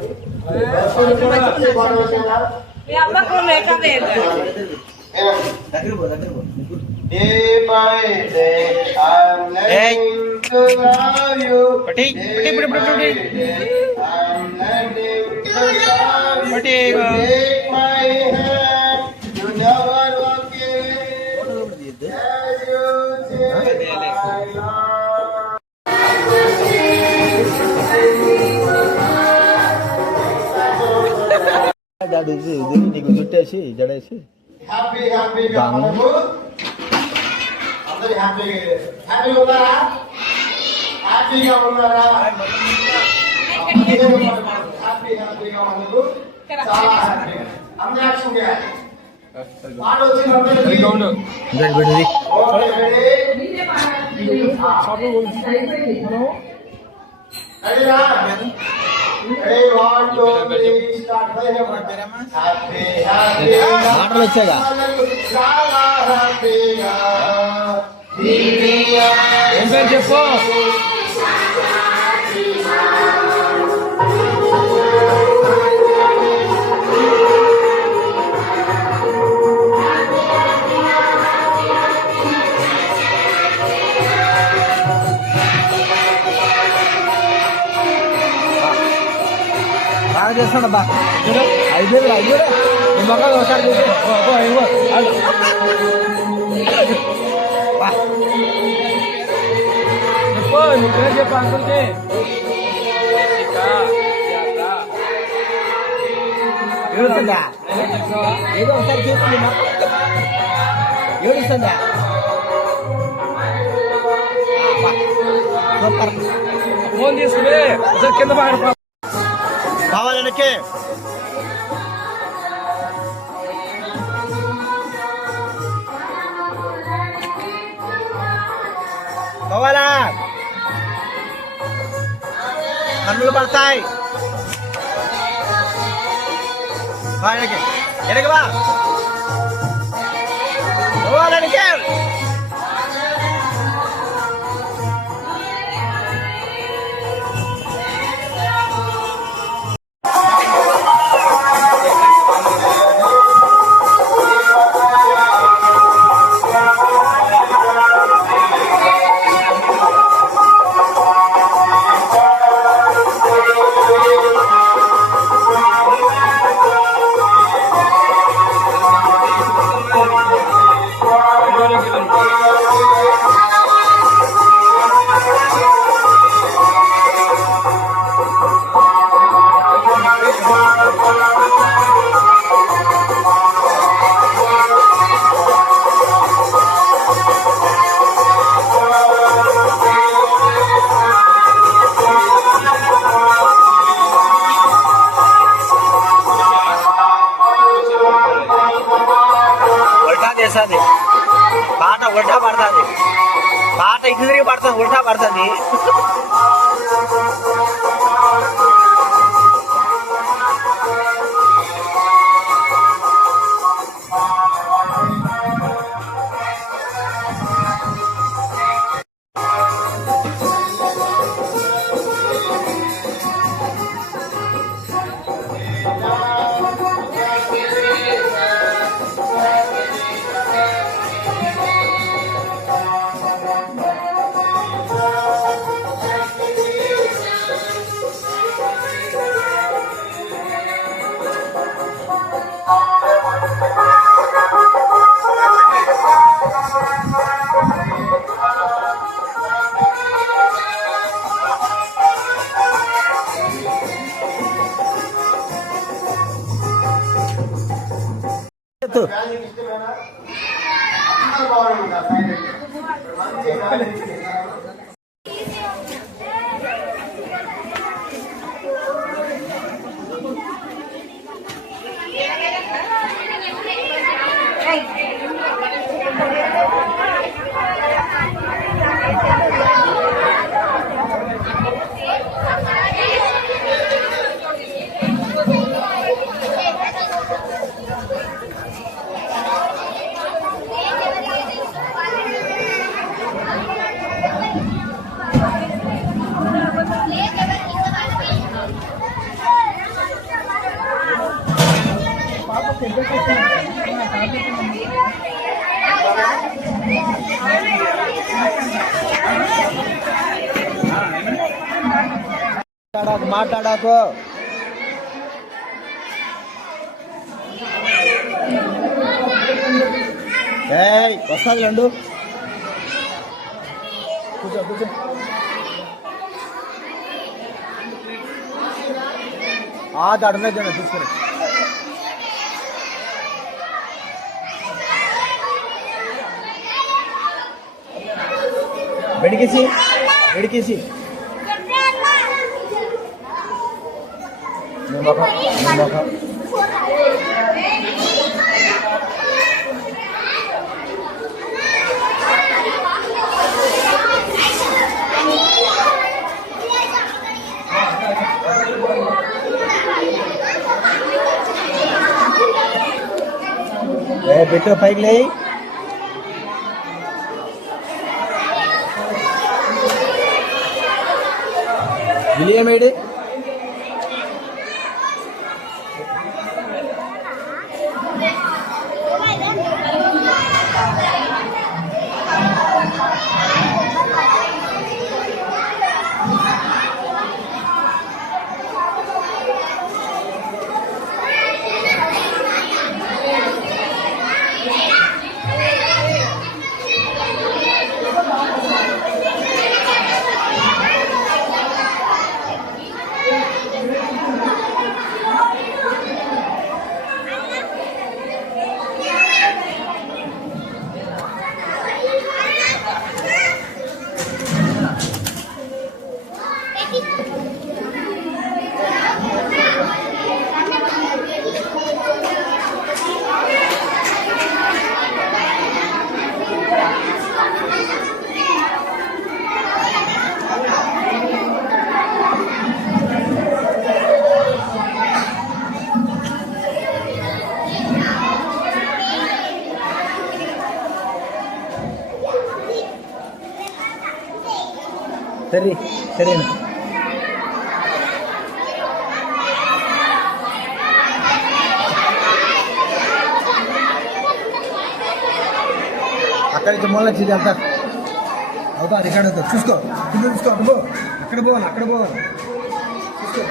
నీకు చుట్టేసి జడేసి మాటలు వచ్చాగా ఏం పేరు చెప్పు. బాగా చేస్తాడు బా అయిపోయింది అయిపోయి నీ మొక్కలు ఒకసారి చూసి చెప్పు నీ పేరు చెప్పు అంకుల్కి. ఏడుస్తుందా ఏదో ఒకసారి చూస్తుంది ఏడుస్తుందా సూపర్ ఫోన్ తీసుకుని ఒకసారి కింద బాగా కావాలనకే కావాలా కన్నులు పడతాయి ఎనక బా కావాలనకే చేస్తుంది పాట ఉల్టా పడుతుంది పాట ఇటు తిరిగి పడుతుంది ఉల్టా పడుతుంది మాట్లాడాకు వస్తుంది రెండు కూర్చో కూర్చో దాడున్నా జన తీసుకుని బెడికేసి బెడికేసి పెట్టు పైకి లేయి. William AD? సరే సరేనా? అక్కడి నుంచి మూల చీది అంతా అవుతా రికార్డ్ అవుతా. చూసుకో కింద చూసుకో. అక్కడ పో, అక్కడ పోవాలి, అక్కడ పోవాలి. చూసుకో.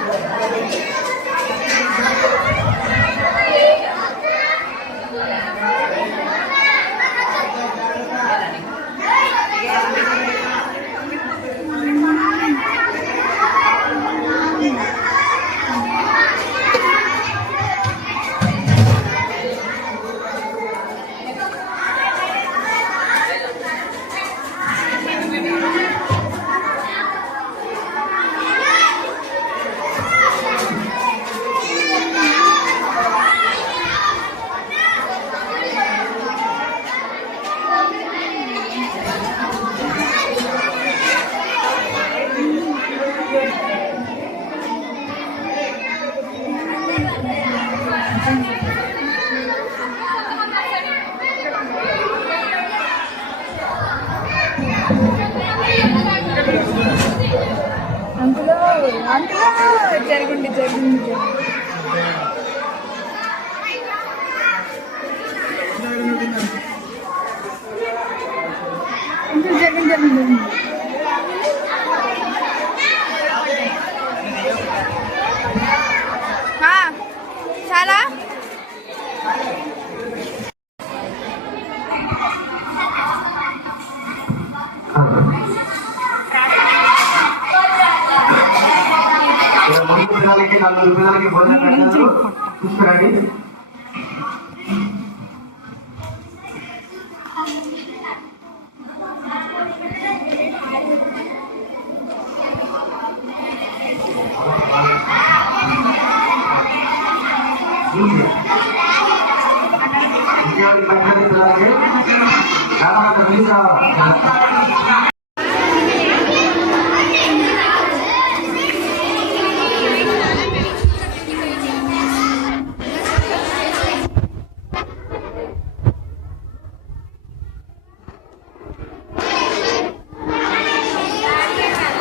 అంకులో జరగండి జరగండి. అంకుల్ జరగండి జరగండి. చాలా పిల్లలకి 4 పిల్లలకి భోజనం పెట్టారు. తీసుకురండి.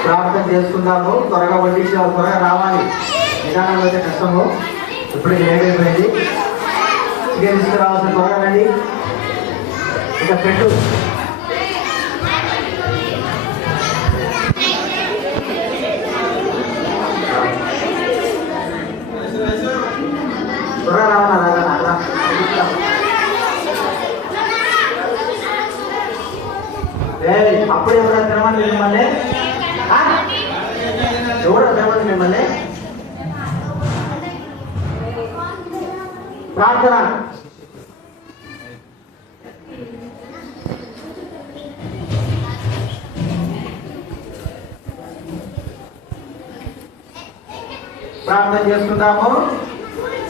ప్రార్థన చేసుకుందాము. త్వరగా వడ్డించాలి, త్వరగా రావాలి. నిదానంగా అయితే కష్టము. ఇప్పుడు ఏమైపోయింది. చికెన్ తీసుకురావాల్సిన త్వరగా రండి. ఇక పెట్టు. త్వరగా రావాలి. అలా అప్పుడు ఎవరైనా తినమని మిమ్మల్ని ఎవరు తినమని మిమ్మల్ని ప్రార్థన. ప్రార్థన చేసుకుందాము.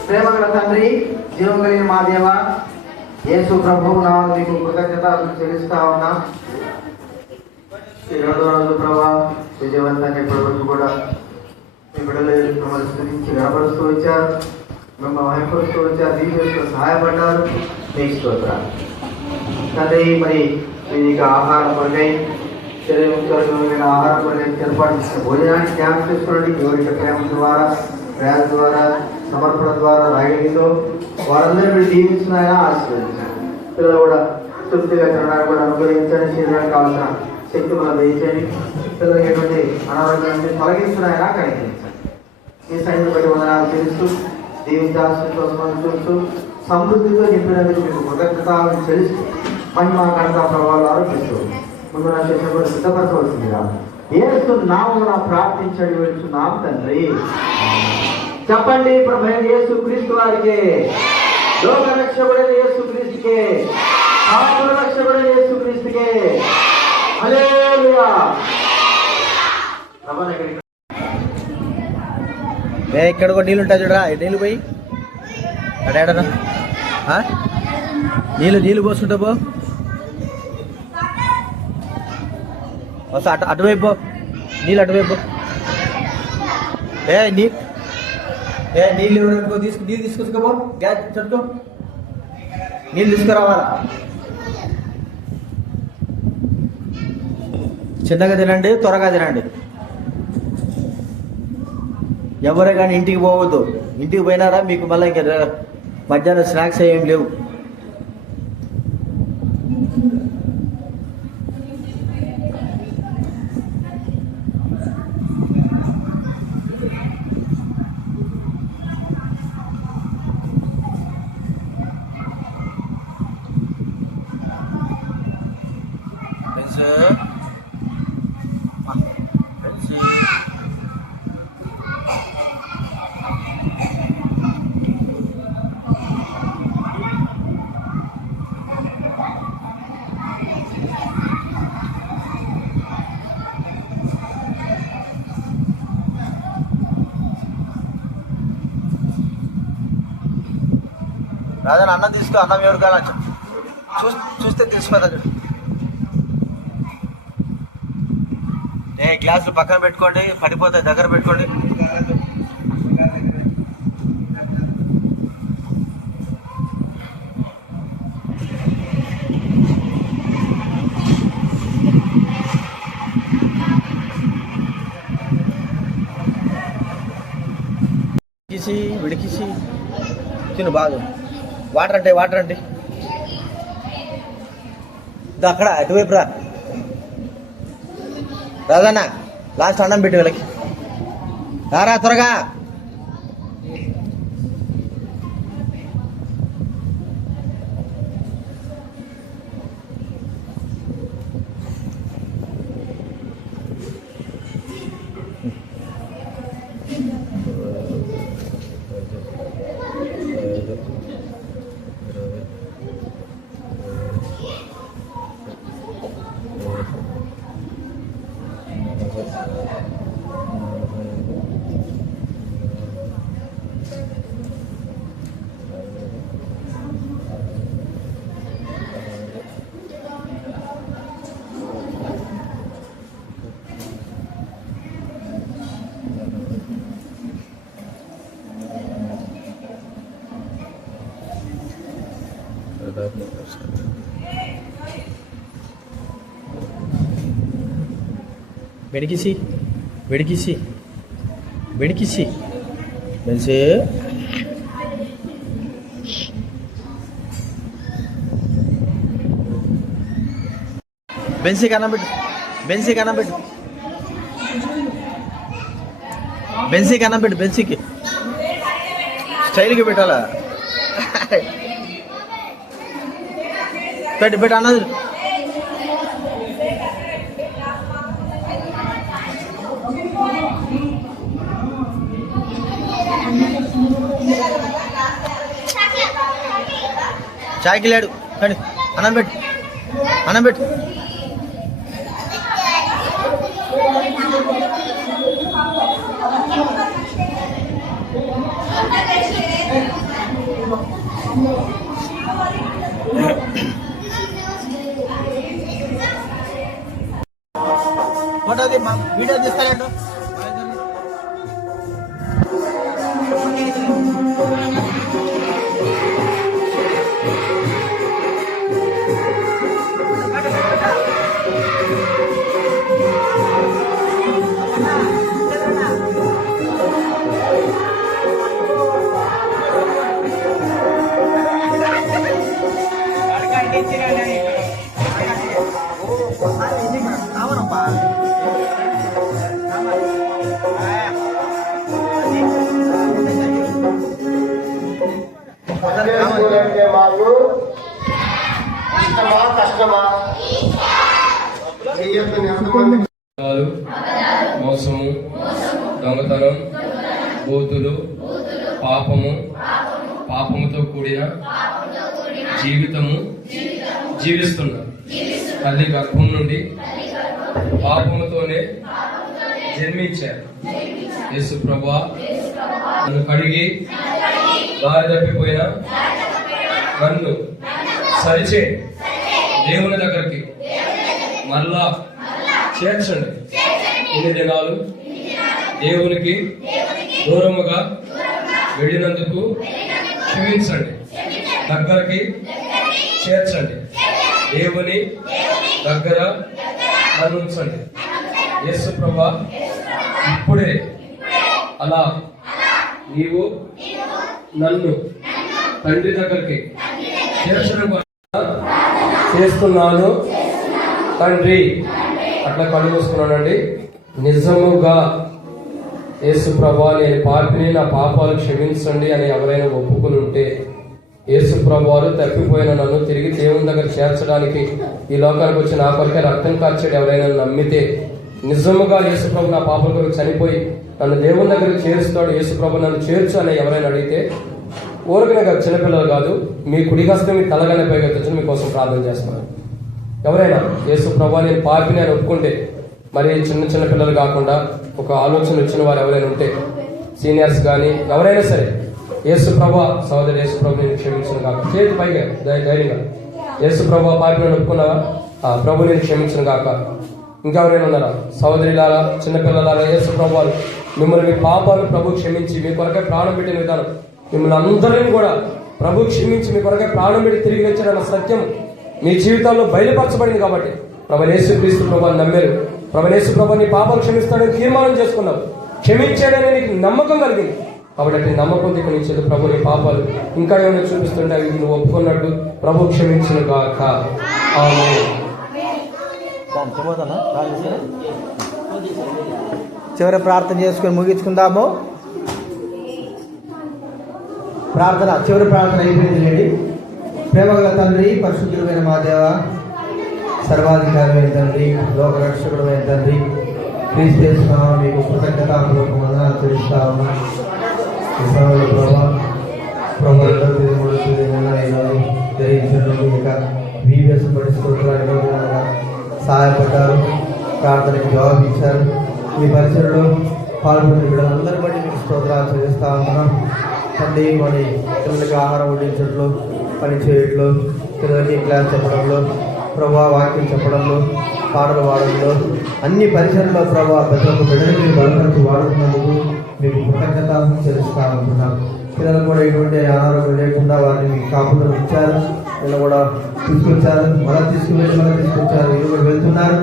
ప్రేమగల తండ్రి, జీవం కలిగిన మా దేవ, యేసు ప్రభువు నామమున మీకు కృతజ్ఞతలు చెల్లిస్తా ఉన్నా. ఈ 2వ రోజు ప్రభా విజయవంతంగా ఇప్పటివరకు కూడా మీ బిడ్డలు మిమ్మల్ని స్థుతించి గణపరుస్తూ వచ్చారు, మిమ్మల్ని మహిమపరుస్తూ వచ్చారు, దీని సహాయపడ్డారు. మీకు స్తోత్రాలు తండ్రి. మరి మీకు ఆహారం కొరకై శరీరం కొరకైన ఆహారం కొరకై ఏర్పాటు చేసిన భోజనాన్ని జ్ఞాపకం చేసుకోండి. ఎవరికి ప్రేమ ద్వారా ప్రయాణ ద్వారా సమర్పణ ద్వారా రాగలిగిందో వారందరూ మీరు దీవించినాయన ఆశీర్వదించారు. పిల్లలు కూడా తృప్తిగా తినడానికి కూడా అనుగ్రహించండి. శరీరానికి కావాల్సిన శక్తి మనం వేయించండి. పిల్లలకి ఎటువంటి అనారోగ్యాన్ని తొలగించినాయన కనిపించండి. ఈ సైన్యం బట్టి వందనాలు తెలుస్తూ దీవించాల్సిన కోసం చూస్తూ సమృద్ధితో నింపినందుకు మీకు కృతజ్ఞతలు చెల్లిస్తూ మహిమ ఘనత ప్రభావాలు ఆరోపిస్తూ ముందు నా చేసిన కూడా సిద్ధపరచవలసిందిగా యేసు నామమున ప్రార్థించండి వెళ్తున్నాం తండ్రి. చెప్పండి. ప్రభు యేసు క్రీస్తు వారికి, లోక రక్షకుడైన యేసు క్రీస్తుకే, పాపుల రక్షకుడైన యేసు క్రీస్తుకే హల్లెలూయా. ఇక్కడ కూడా నీళ్ళు ఉంటాయి చూడరా, నీళ్ళు పోయి అడేడరా నీళ్ళు పోసుకుంటా పో. అటువైపు నీళ్ళు అటువైపు. నీళ్ళు నీళ్ళు తీసుకొచ్చుకోపో. గ్యాస్ చట్టుకో, నీళ్ళు తీసుకురావాలా. చిన్నగా తినండి, త్వరగా తినండి. ఎవరే కానీ ఇంటికి పోవద్దు. ఇంటికి పోయినారా మీకు మళ్ళీ ఇంకా మధ్యాహ్నం స్నాక్స్ ఏం లేవు. రాజా అన్నం తీసుకో. అన్నం ఎవరు కావాలి చూస్తే తెలిసిపోతా. చూడు గ్లాసులు పక్కన పెట్టుకోండి, పడిపోతాయి. దగ్గర పెట్టుకోండి. విడికిసి తిను బాగా. వాటర్ అంటే అక్కడ అటువైపు రా. రాదన్నా లాస్ట్ అన్నం పెట్టి వీళ్ళకి రారా త్వరగా. వెడికిసి బెన్సీ. బెన్సీకి అన్నం పెట్టు. బెన్సీకి స్టైల్కి పెట్టాలా. పెట్టు అన్నది. చాయ్కి లేడు కానీ అన్నం పెట్టు. ఫోటో వీడియో తీస్తారంట. అంటే మాకు ఇష్టమా కష్టమా? మోసము, దొంగతనం, బూతులు, పాపము, పాపముతో కూడిన జీవితము జీవిస్తున్నారు. తల్లి గర్భం నుండి పాపముతోనే జన్మించారు. యేసు ప్రభువా, నన్ను కడిగి దారి తప్పిపోయిన నన్ను సరిచేయండి, దేవుని దగ్గరికి మళ్ళా చేర్చండి. ఇన్ని దినాలు దేవునికి దూరముగా వెళ్ళినందుకు క్షమించండి, దగ్గరికి చేర్చండి, దేవుని దగ్గర నన్ను ఉంచండి. యేసు ప్రభువా, ఇప్పుడే అలా నీవు నన్ను తండ్రి దగ్గరికి చేర్చడం చేస్తున్నాను తండ్రి. అట్లా కళ్ళు మూసుకున్నానండి. నిజముగా యేసు ప్రభువా, నేను పాపిని, నా పాపాలు క్షమించండి అని ఎవరైనా ఒప్పుకుని ఉంటే, యేసు ప్రభువారు తప్పిపోయిన నన్ను తిరిగి దేవుని దగ్గర చేర్చడానికి ఈ లోకానికి వచ్చి నా కొరకే రక్తం కార్చాడు ఎవరైనా నమ్మితే, నిజముగా యేసు ప్రభు నా పాపల కొరకు చనిపోయి నన్ను దేవుని దగ్గరికి చేరుస్తాడు, యేసు ప్రభు నన్ను చేర్చు అని ఎవరైనా అడిగితే, ఊరకనే కాదు, చిన్నపిల్లలు కాదు, మీ కుడి హస్తం మీ తలగానే పైగా తెచ్చి మీకోసం ప్రార్థన చేస్తున్నాను. ఎవరైనా యేసు ప్రభు నేను పాపిని అని ఒప్పుకుంటే, మరి చిన్న పిల్లలు కాకుండా ఒక ఆలోచన వచ్చిన వారు ఎవరైనా ఉంటే, సీనియర్స్ కానీ ఎవరైనా సరే, యేసు ప్రభు సహోదరు యేసు ప్రభు నేను క్షమించను కాక, చేతి పైగా ధైర్యంగా యేసు ప్రభు పాపిని ఒప్పుకున్నావా? ప్రభు నేను క్షమించను కాక. ఇంకెవరైనా ఉన్నారా? సహోదరిలారా, చిన్నపిల్లలారా, యేసు ప్రభు మిమ్మల్ని మీ పాపాలు ప్రభు క్షమించి మీ కొరకే ప్రాణం పెట్టిన విధానం, మిమ్మల్ని అందరినీ కూడా ప్రభు క్షమించి మీ కొరకే ప్రాణం పెట్టి తిరిగి వచ్చాడన్న సత్యం మీ జీవితాల్లో బయలుపరచబడింది. కాబట్టి ప్రభు యేసుక్రీస్తు ప్రభువుని నమ్మారు, ప్రభు యేసు ప్రభు నీ పాపాలు క్షమిస్తాడని తీర్మానం చేసుకున్నావు, క్షమించాడని నీకు నమ్మకం కలిగింది. కాబట్టి నమ్మకం దిక్కునిచ్చేది ప్రభు నీ పాపాలు ఇంకా ఏమైనా చూపిస్తుంటే అవి నువ్వు ఒప్పుకున్నట్టు ప్రభు క్షమించిన గాక. ఆమేన్. చివరి ప్రార్థన చేసుకొని ముగించుకుందాము. చివరి ప్రార్థన అయిపోయింది లేండి. ప్రేమగల తండ్రి, పరిశుద్ధుడైన మా దేవ, సర్వాధికారమైన తండ్రి, లోకరక్షకుడమైన తండ్రి, క్రీస్తు మీకు కృతజ్ఞతాపూర్వక వందనాలు తెలుస్తా ఉన్నా. సహాయపడ్డారు, ప్రార్థనకు జవాబు ఇచ్చారు. ఈ పరిచయలో పాల్గొన్న వీళ్ళందరి బట్టి మీకు స్తోత్రాలు చెల్లిస్తా ఉన్నాం తండ్రి. మరి పిల్లలకి ఆహారం వడ్డించడంలో, పని చేయడంలో, పిల్లలకి క్లాస్ చెప్పడంలో, ప్రభా వాక్యం చెప్పడంలో, పాటలు పాడడంలో, అన్ని పరిచయంలో ప్రభా ప్రతి ఒక్క బిడ్డలకి బలపరిచి వాడుతున్నందుకు మీకు కృతజ్ఞత చెల్లిస్తా ఉంటున్నాం. పిల్లలు కూడా ఎటువంటి అనారోగ్యం లేకుండా వారిని మీ కాపులో ఉంచారు. పిల్లలు కూడా తీసుకొచ్చారు, మళ్ళీ తీసుకొచ్చారు, వీళ్ళు కూడా వెళ్తున్నారు.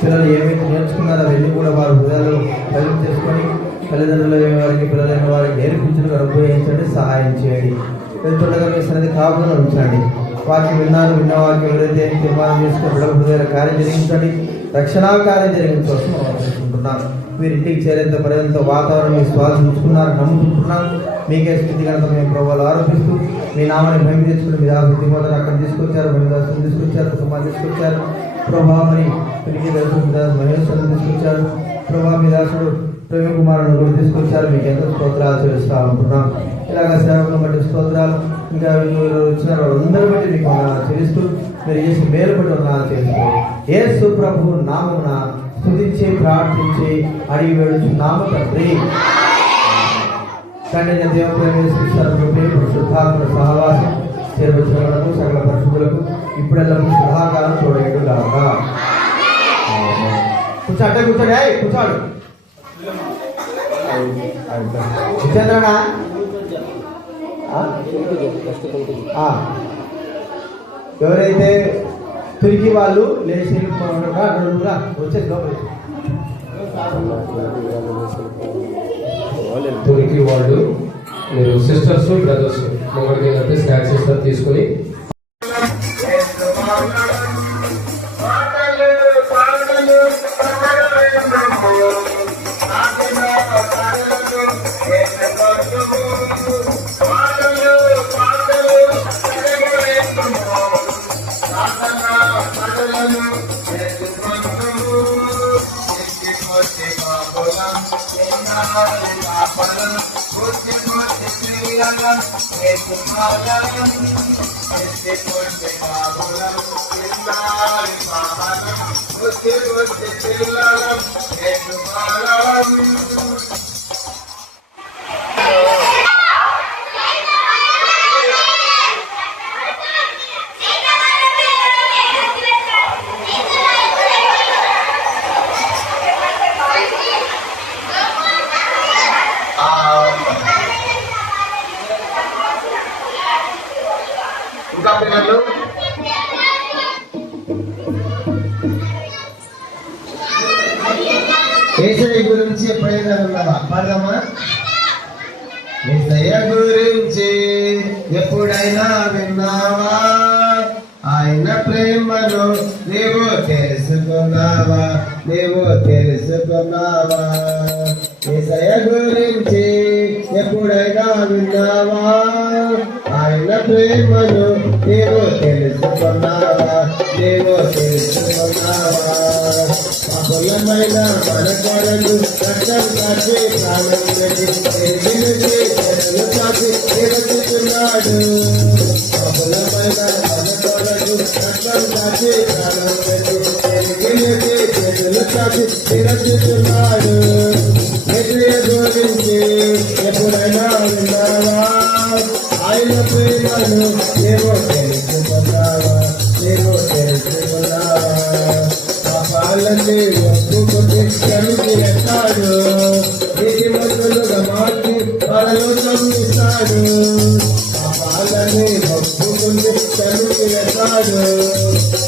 పిల్లలు ఏమైతే నేర్చుకున్నారో అవన్నీ కూడా వారి హృదయాలు కలిగి చేసుకొని తల్లిదండ్రులు వారికి పిల్లలైన వారికి నేర్పించడం అనుభవించండి, సహాయం చేయండి. వెళ్తుండగా మీ సన్నిధి కాపులో ఉంచండి. వాక్యం విన్న వాక్యం ఎవరైతే తీర్మానం చేసుకుని బిడ్డల హృదయాల కార్యం జరిగించండి, రక్షణా కార్యం జరిగించవలసిన ఆలోచించుకుంటున్నాను. మీరు ఇంటికి చేరేంత పర్యంత వాతావరణం మీ స్వాధీనించుకున్నారు, నమ్ముకుంటున్నాను. మీకే స్థితి కనుక మేము ప్రభువులు ఆరోపిస్తూ మీ నామాన్ని భయం తెచ్చుకుని మీ దాసు తిమోతిని అక్కడ తీసుకొచ్చారు, భయదాసుని తీసుకొచ్చారు, కుటుంబాన్ని తీసుకొచ్చారు. ప్రభా మరి తిరిగి మహేశ్వరుని తీసుకొచ్చారు. ప్రభా మీ దాసుడు ప్రేమ కుమారుడు కూడా తీసుకొచ్చారు. మీకు ఎంతో స్తోత్రాలు చేస్తూ ఉంటున్నాం. ఇలాగ సేవకులను బట్టి స్తోత్రాలు, ఇంకా వచ్చిన వాళ్ళందరూ బట్టి మీకు వందనాలు చెల్లిస్తూ మీరు చేసి మేలు బట్టి వందనాలు చేస్తూ యేసు ప్రభు నామమున స్తుతించి ప్రార్థించి అడిగి వేడుచున్నాము తండ్రి. తండ్రి దేవుడు శుద్ధాత్మ సహవాసం చేరువచ్చులకు సకల పరిశుద్ధులకు ఇప్పుడెల్లప్పుడు సదాకాలం చూడేటు కాక. కూర్చోండి కూర్చోడు చంద్రనా ఎవరైతే తిరిగి వాళ్ళు లేచి వచ్చేసి తురికి వాళ్ళు మీరు సిస్టర్స్ బ్రదర్స్ మొదటి స్నాక్స్ ఇస్తారు తీసుకొని మనలను ఎత్తుకొందుము ఎత్తి కొట్టి కాపులం ఎన్నారి పాపలం కొట్టి కొట్టి పిల్లలం ఎత్తుమాలం ఎత్తి కొట్టి కాపులం ఎన్నారి పాపలం కొట్టి కొట్టి పిల్లలం ఎత్తుమాలం ఇంకా పిల్లలు ఏసయ్య గురించి ఎప్పుడైనా ఉన్నావా? పాడదామా? ఏసయ్య గురించి ఎప్పుడైనా విన్నావా? ఆయన ప్రేమను నీవు తెలుసుకున్నావా? నీవు తెలుసుకున్నావా? ఏసయ్య గురించి ఎప్పుడైనా విన్నావా? ఆయన ప్రేమను నీవు తెలుసుకున్నావా? నీవు తెలుసుకున్నావా? పాపులమైన మన కొరకు రక్తం కాచి ప్రాణం పెట్టి ఎదిరించి చెడులు కాచి నిరసిస్తున్నాడు. పాపులమైన మన కొరకు రక్తం కాచి ప్రాణం పెట్టి ఎదిరించి చెడులు కాచి నిరసిస్తున్నాడు. ఎదురు గురించి ఎప్పుడైనా విన్నావా? ఆయన ప్రేమను నీవు తెలుసుకున్నావా? నీవు తెలుసుకున్నావా? పాపాలన్నీ ఒప్పుకుంటే క్షమించి ఎత్తాడు. నీటి మందులుగా మార్చి పరలోకం ఇస్తాడు. పాపాలన్నీ ఒప్పుకుంటే క్షమించి ఎత్తాడు.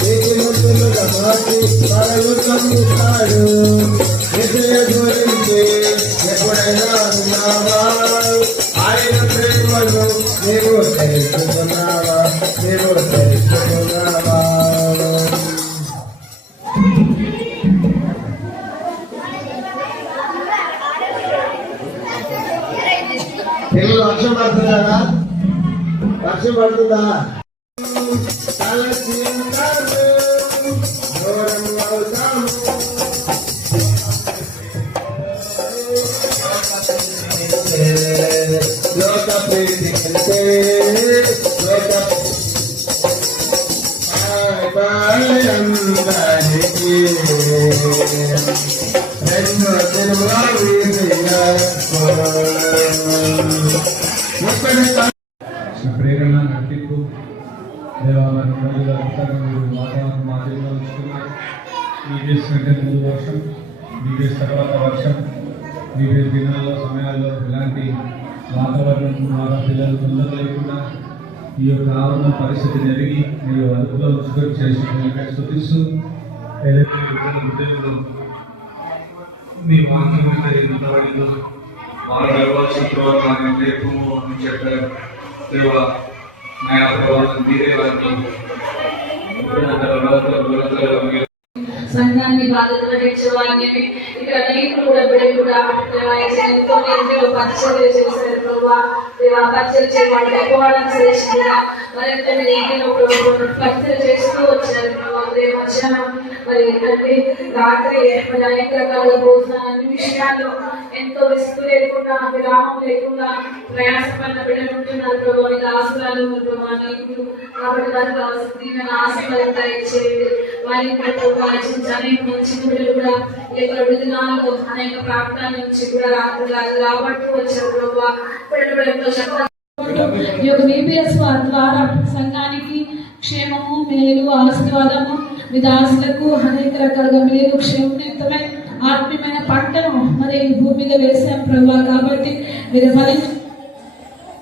నీటి మందులుగా మార్చి పరలోకం ఇస్తాడు. విజయ గురించి ఎప్పుడైనా విన్నావా? ఆయన ప్రేమను నీవు తెలుసుకున్నావా? నీవు తెలుసుకున్నావా? పిల్లలు వర్షం పడుతుందా? వర్షం పడుతుందా? దూరం అవుతాము. లోక ప్రీతి కంటే లోక అందరికి రెండు ప్రేరణ నటింపు దేవాలయం వాతావరణం మాదిరిగా ఉంచుతున్నారు. బీబీఎస్ కంటే ముందు వర్షం, బీబీఎస్ తర్వాత వర్షం, బీబీఎస్ దినాల్లో సమయాల్లో ఇలాంటి వాతావరణం ద్వారా పిల్లలు తొందర లేకుండా ఈ యొక్క ఆరోగ్య పరిస్థితి జరిగి మీరు అదుపులో ఉంచుకొని చేసిన స్థుతిస్తూ ఏదైతే ఉద్యోగులు మీ వాక్యం వారు శుక్రవారం రేపు అని చెప్పారు. దేవ నాయన ప్రభావం మీరే వారికి సంఘాన్ని బాధ్యత వహించేవాడిని ఇక్కడ అనేకులు కూడా బిడ్డలు కూడా ఎంతో ఎంతో పరిచయం చేశారు ప్రభావ. పరిచయం చేయబడి ఎక్కువడానికి చేసిందిగా మరింత పరిచయం చేస్తూ వచ్చారు ప్రభావ. మధ్యాహ్నం మరి తండ్రి రాత్రి మరి అనేక రకాల భోజనాలు అన్ని విషయాల్లో ఎంతో రిస్క్ లేకుండా విరామం లేకుండా ప్రయాసపడిన బిడ్డలు ఉంటున్నారు ప్రభావ. నీకు ఆశీర్వాదాలు ప్రభావ అనేకులు కాబట్టి వారికి కావాల్సిన దీవెన ఆశీర్వాదం దయచేయండి. వారి అనేక మంచి బిడ్డలు కూడా ఈ యొక్క విధానాల్లో అనేక ప్రాంతాల నుంచి కూడా రాబడుతూ వచ్చారు ప్రభావ. బిడ్డలతో ఈ యొక్క బీబీఎస్ ద్వారా సంఘానికి క్షేమము మేలు ఆశీర్వాదము మీ దాసులకు అనేక రకాలుగా మేలు క్షేమయుక్తమైన ఆత్మీయమైన పంటను మరి భూమి మీద వేసాం ప్రభావ. కాబట్టి మీరు ఫలించి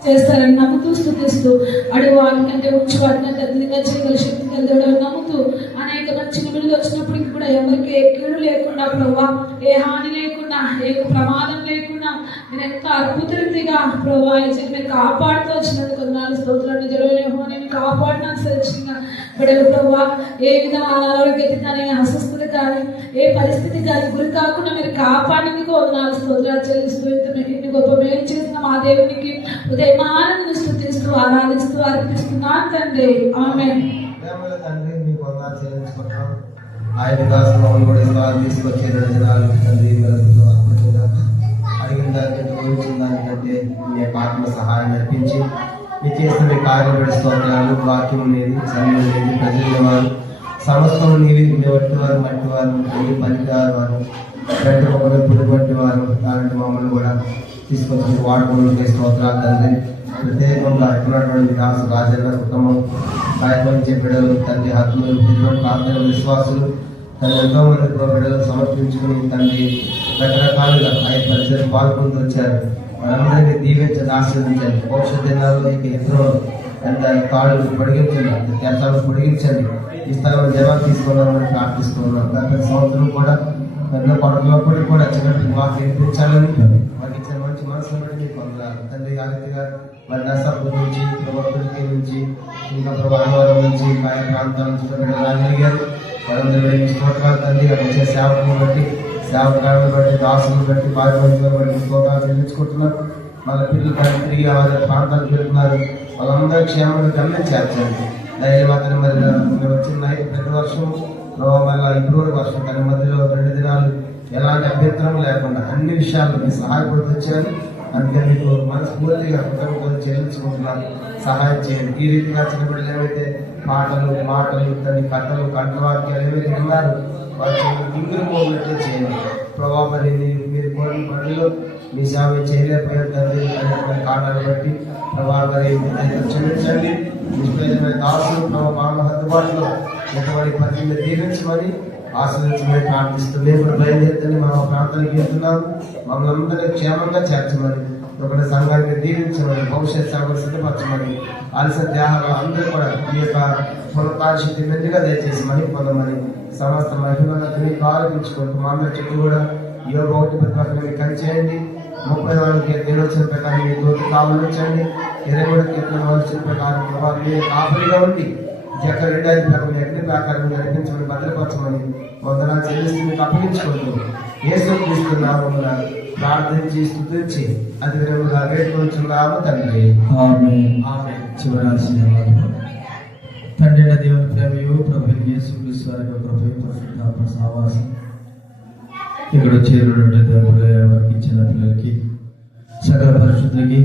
చేస్తారని నమ్ముతూ స్థుతిస్తూ అడుగు వాటికంటే ఉంచి వాటికంటే అధికంగా చేయగల శక్తి కలిగి నమ్ముతూ అనేక మంచి నిమిషాలు వచ్చినప్పటికీ కూడా ఎవరికి ఏ కీడు లేకుండా ప్రభావ, ఏ హాని లేకుండా ఏ ప్రమాదం లేకుండా మీరు ఎంత అద్భుత రీతిగా ప్రభావ మీరు కాపాడుతూ వచ్చినందుకు నాలుగు స్తోత్రాన్ని జరగని కాపాడినంత సరిచిగా బిడ్డలు ప్రభావ ఏ విధంగా అనారోగ్యత కానీ అస్వస్థత కానీ ఏ పరిస్థితి కానీ గురి కాకుండా మీరు కాపాడినందుకు నాలుగు స్తోత్రాలు చెల్లిస్తూ ఇన్ని గొప్ప మేలు చేసిన మా దేవునికి ఉదయమాలను స్తుతిస్తూ ఆరాధిస్తూ అర్పిస్తున్నాను తండ్రి. ఆమేన్. తండ్రి మీకు వందనాలు చెల్లించుకుంటున్నాను. సమర్పించుకుంటున్నాం. ఆయన దాసనాలు కూడా స్థాయి తీసుకొచ్చే 2 దినాలు తండ్రి వెలుగుతూ అద్భుతంగా అడిగిన దానికంటే ఊహించిన దానికంటే మీ యొక్క ఆత్మ సహాయం నడిపించి మీ చేసిన మీ కార్యం స్తోత్రాలు. వాక్యం లేదు, సమయం లేదు, ప్రజలు వారు సమస్తం నీవి వట్టి వారు, మట్టి వారు, పనికివారు వారు, గంట పురుగు వారు అలాంటి మమ్మల్ని కూడా తీసుకొచ్చి వాడుకోవడానికి స్తోత్రాలు తండ్రి. ప్రత్యేకంగా ఎక్కడున్నటువంటి దాసు రాజన్న కుటుంబం కార్యక్రమించే బిడ్డలు తండ్రి ఆత్మీయులు ఎటువంటి ప్రార్థన విశ్వాసులు తను ఎంతో మంది బిడ్డలు సమర్పించుకుని తండ్రి రకరకాలుగా ఆయన పరిచయం పాల్గొంటూ వచ్చారు. మనందరినీ దీవించండి, ఆశీర్వదించండి. భవిష్యత్ దినాల్లో ఇక ఎన్నో దాని కాళ్ళు పొడిగించండి, కేసాలు పొడిగించండి. ఈ స్థలంలో జవాబు తీసుకున్నామని ప్రార్థిస్తున్నాం. గత సంవత్సరం కూడా ఎన్నో పడకలప్పుడు కూడా చిన్నప్పుడు మాకు వినిపించాలని మాకు ఇచ్చిన మంచి మనసులో బట్టి పొందాలి తండ్రి. ఆ రీతిగా మరి నర్సాపూర్ నుంచి, ప్రభుత్వం నుంచి, ఇంకా ప్రభావం నుంచి, ఆయా ప్రాంతాల నుంచి రాగలిగారు. వాళ్ళందరూ స్తోత్రాలు తండ్రి. వచ్చే సేవకులను బట్టి, సేవకాలను బట్టి, దాసులను బట్టి, భార్యలను బట్టి స్తోత్రాలు చెల్లించుకుంటున్నారు. వాళ్ళ పిల్లలు తిరిగి వాళ్ళ ప్రాంతాలకు వెళ్తున్నారు. వాళ్ళందరూ క్షేమంగా గమనించార్చండి. దయమాత్రం మరి వచ్చిన ప్రతి వర్షం మళ్ళీ ఇప్పుడు వర్షం తన మధ్యలో 2 దినాలు ఎలాంటి అభ్యంతరం లేకుండా అన్ని విషయాలు మీరు సహాయపడుతూ వచ్చారు. అందుకే మీకు మనస్ఫూర్తిగా కృతజ్ఞతలు చెల్లించుకుంటున్నారు. సహాయం చేయండి. ఈ రీతిగా చిన్నపిల్లలు ఏవైతే పాటలు, మాటలు, తన కథలు, కంఠవాక్యాలు ఏవైతే ఉన్నారో వాటి ఇంగురు పోగొట్టే చేయండి. ప్రభావ మరి మీరు కోరిన పనిలో మీ సేవ చేయలేకపోయారు తండ్రి అనేటువంటి కారణాలు బట్టి ప్రభావ మరి క్షమించండి. నిష్ప్రయోజనమైన దాసులు ప్రభావ అందుబాటులో ఎంతమంది పని దీవించమని ఆశ్రయించమని ప్రార్థిస్తూ మేము కూడా బయలుదేరుతుంది మా ప్రాంతానికి వెళ్తున్నాం. మమ్మల్ని అందరినీ క్షేమంగా చేర్చమని, ఒకటి సంఘానికి దీవించమని, భవిష్యత్ సేవలు సిద్ధపరచమని, అలస దేహాలు అందరూ కూడా ఈ యొక్క పునఃశక్తి మెందుగా దయచేసి మని పొందమని సమస్త మహిళలను ఆరోపించుకుంటూ మా అందరి చుట్టూ కూడా యోగ 1 ప్రకారం మీకు కంచేయండి. 34 దినోత్సవం ప్రకారం మీ తోటి కావలించండి. 23 వచ్చిన ప్రకారం మీరు కాపలిగా ఉండి ఎక్కడ 2 ప్రకారం ఎక్కడి ప్రకారం నడిపించమని, భద్రపరచమని వందనాలు చెల్లిస్తూ మీకు అప్పగించుకుంటూ యేసు క్రీస్తు నామమున ప్రార్థించి స్తుతించి అది విధంగా వేడుకొంచున్నాము తండ్రి. ఆమేన్. చివరి తండ్రి దేవుని ప్రేమయు ప్రభు యేసు క్రీస్తు వారి కృపయు పరిశుద్ధాత్మ సహవాసం ఇక్కడ చేరుడు దేవుడు వారికి ఇచ్చిన పిల్లలకి సకల పరిశుద్ధులకి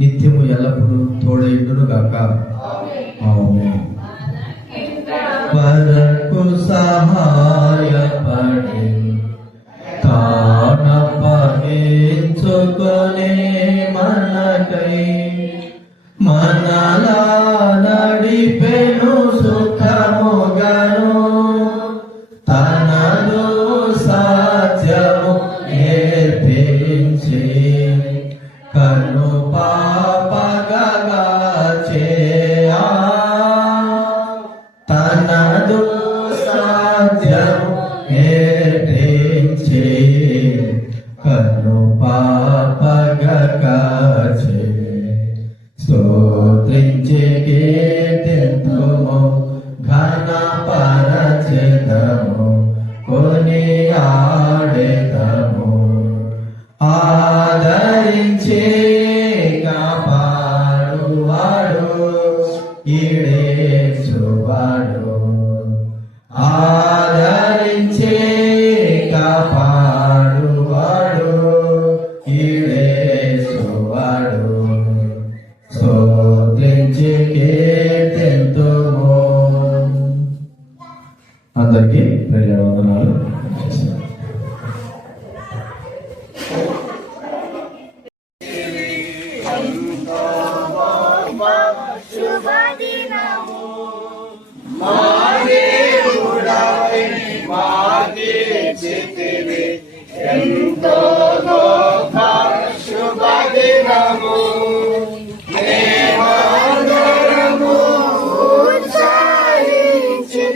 నిత్యము ఎల్లప్పుడూ తోడైండును గాక. ఆమేన్. పరకు సహాయపడి తానపహించుకొనే మనకై మనలా నడిపెను సుఖముగను తనదు సాధ్యము నేర్పించి కను పాపగా చేయా తనదు సాధ్యము నేర్పించి కను పాపగా స్తోత్రించి కీర్తింతుము ఘన పరచితము కొనియాడెదము ఆదరించి కాపాడువాడు ఈడేచువాడు ఆదరించి కాపాడువాడు ఈడేచువాడు స్తోత్రించి కీర్తింతుము. అందరికీ ధన్యవాదాలు. ఎంతో గొప్ప శుభదినము మేమందరము ఉత్సాహించి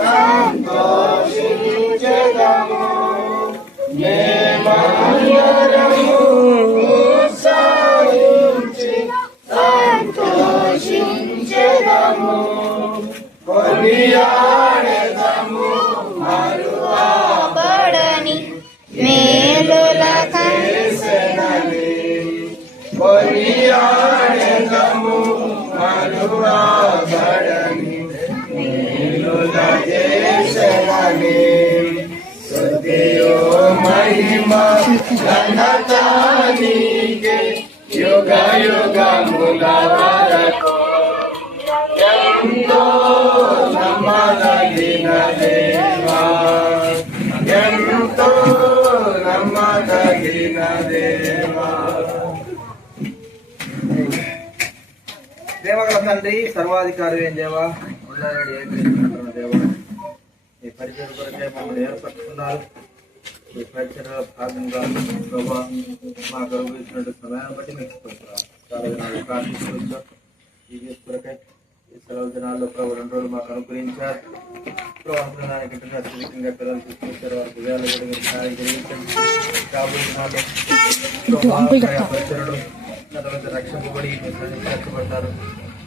సంతోషించెదము. మేమందరము ఉత్సాహించి సంతోషించెదము. కొనియాడెదము మరువబడని మేలుల చేసెనని. కొనియాడెదము మరువబడని మేలుల నీ స్తుతియో మహిమ ఘనత నీకే యుగ యుగముల వరకు ఎంతో నమ్మదగిన దేవా ఎంతో నమ్మదగిన దేవా. దేవగల తండ్రి సర్వాధికారి అయిన దేవా ఉన్నాడు ఏర్పడుతున్న దేవా మీ పరిచయం కొరకే మమ్మల్ని ఏర్పడుతున్నారు. ఈ పరిచయంలో భాగంగా ప్రభా మాకు అనుభవించినట్టు సమయాన్ని బట్టి మీకు ప్రార్థించవచ్చు. ఈ కొరకై ఈ సెలవు దినాల్లో ప్రభు 2 రోజులు మాకు అనుగ్రహించారు. ప్రభావానికి అత్యధికంగా పిల్లలు తీసుకొచ్చారు. వారికి ఉదయాలు కూడా మీరు సహాయం జరిగించండి. రాబోయే దినాల్లో పరిచయలు రక్షింపబడి రక్షించబడతారు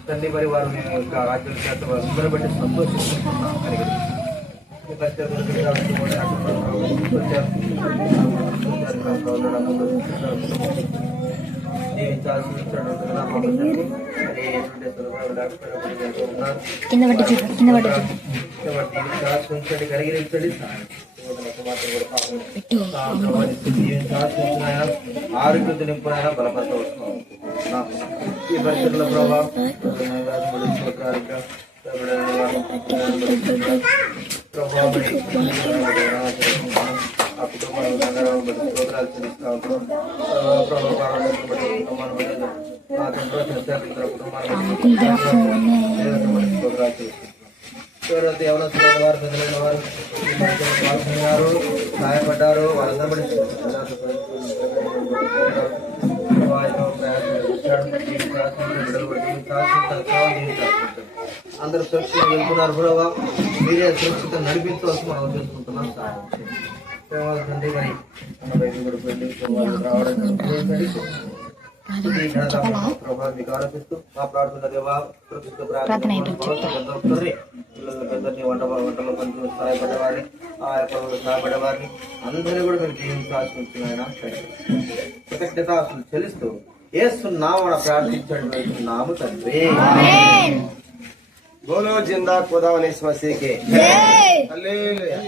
తండ్రి. మరి వారు మేము ఇంకా రాజ్యం చేత అందరూ బట్టి సంతోషిస్తున్నాం. కలిగించండి ఆరోగ్యత నింపునైనా బలపరచవచ్చు. ఈ పరిస్థితుల్లో ప్రభావం ఆ కుటుంబాలు ప్రోగ్రాలు చేస్తాం. ఎవరైతే ఎవరైనా వారు పెద్దలైన వారు పాల్గొన్నారు, సహాయపడ్డారు, వాళ్ళందరూ బట్టి అందరూ సురక్షితంగా వెళ్తున్నారు. ప్రభావ మీరే సురక్షితంగా నడిపించవలసి మనం చేసుకుంటున్నాం. తండ్రి మరి రావడం మీకు ఆరోపిస్తూ మా ప్రార్థన దేవా పెద్దరిని వంటలో కొంచెం సహాయపడేవారిని ఆ యొక్క సహాయపడేవారిని అందరినీ కూడా మీరు జీవించి ఆశిస్తున్నాయన కృతజ్ఞత అసలు చెల్లిస్తూ ఏస్తున్నామని ప్రార్థించండి నాము తండ్రి. बोलो जिंदा खुदा मसीह के। जय। हालेलुया।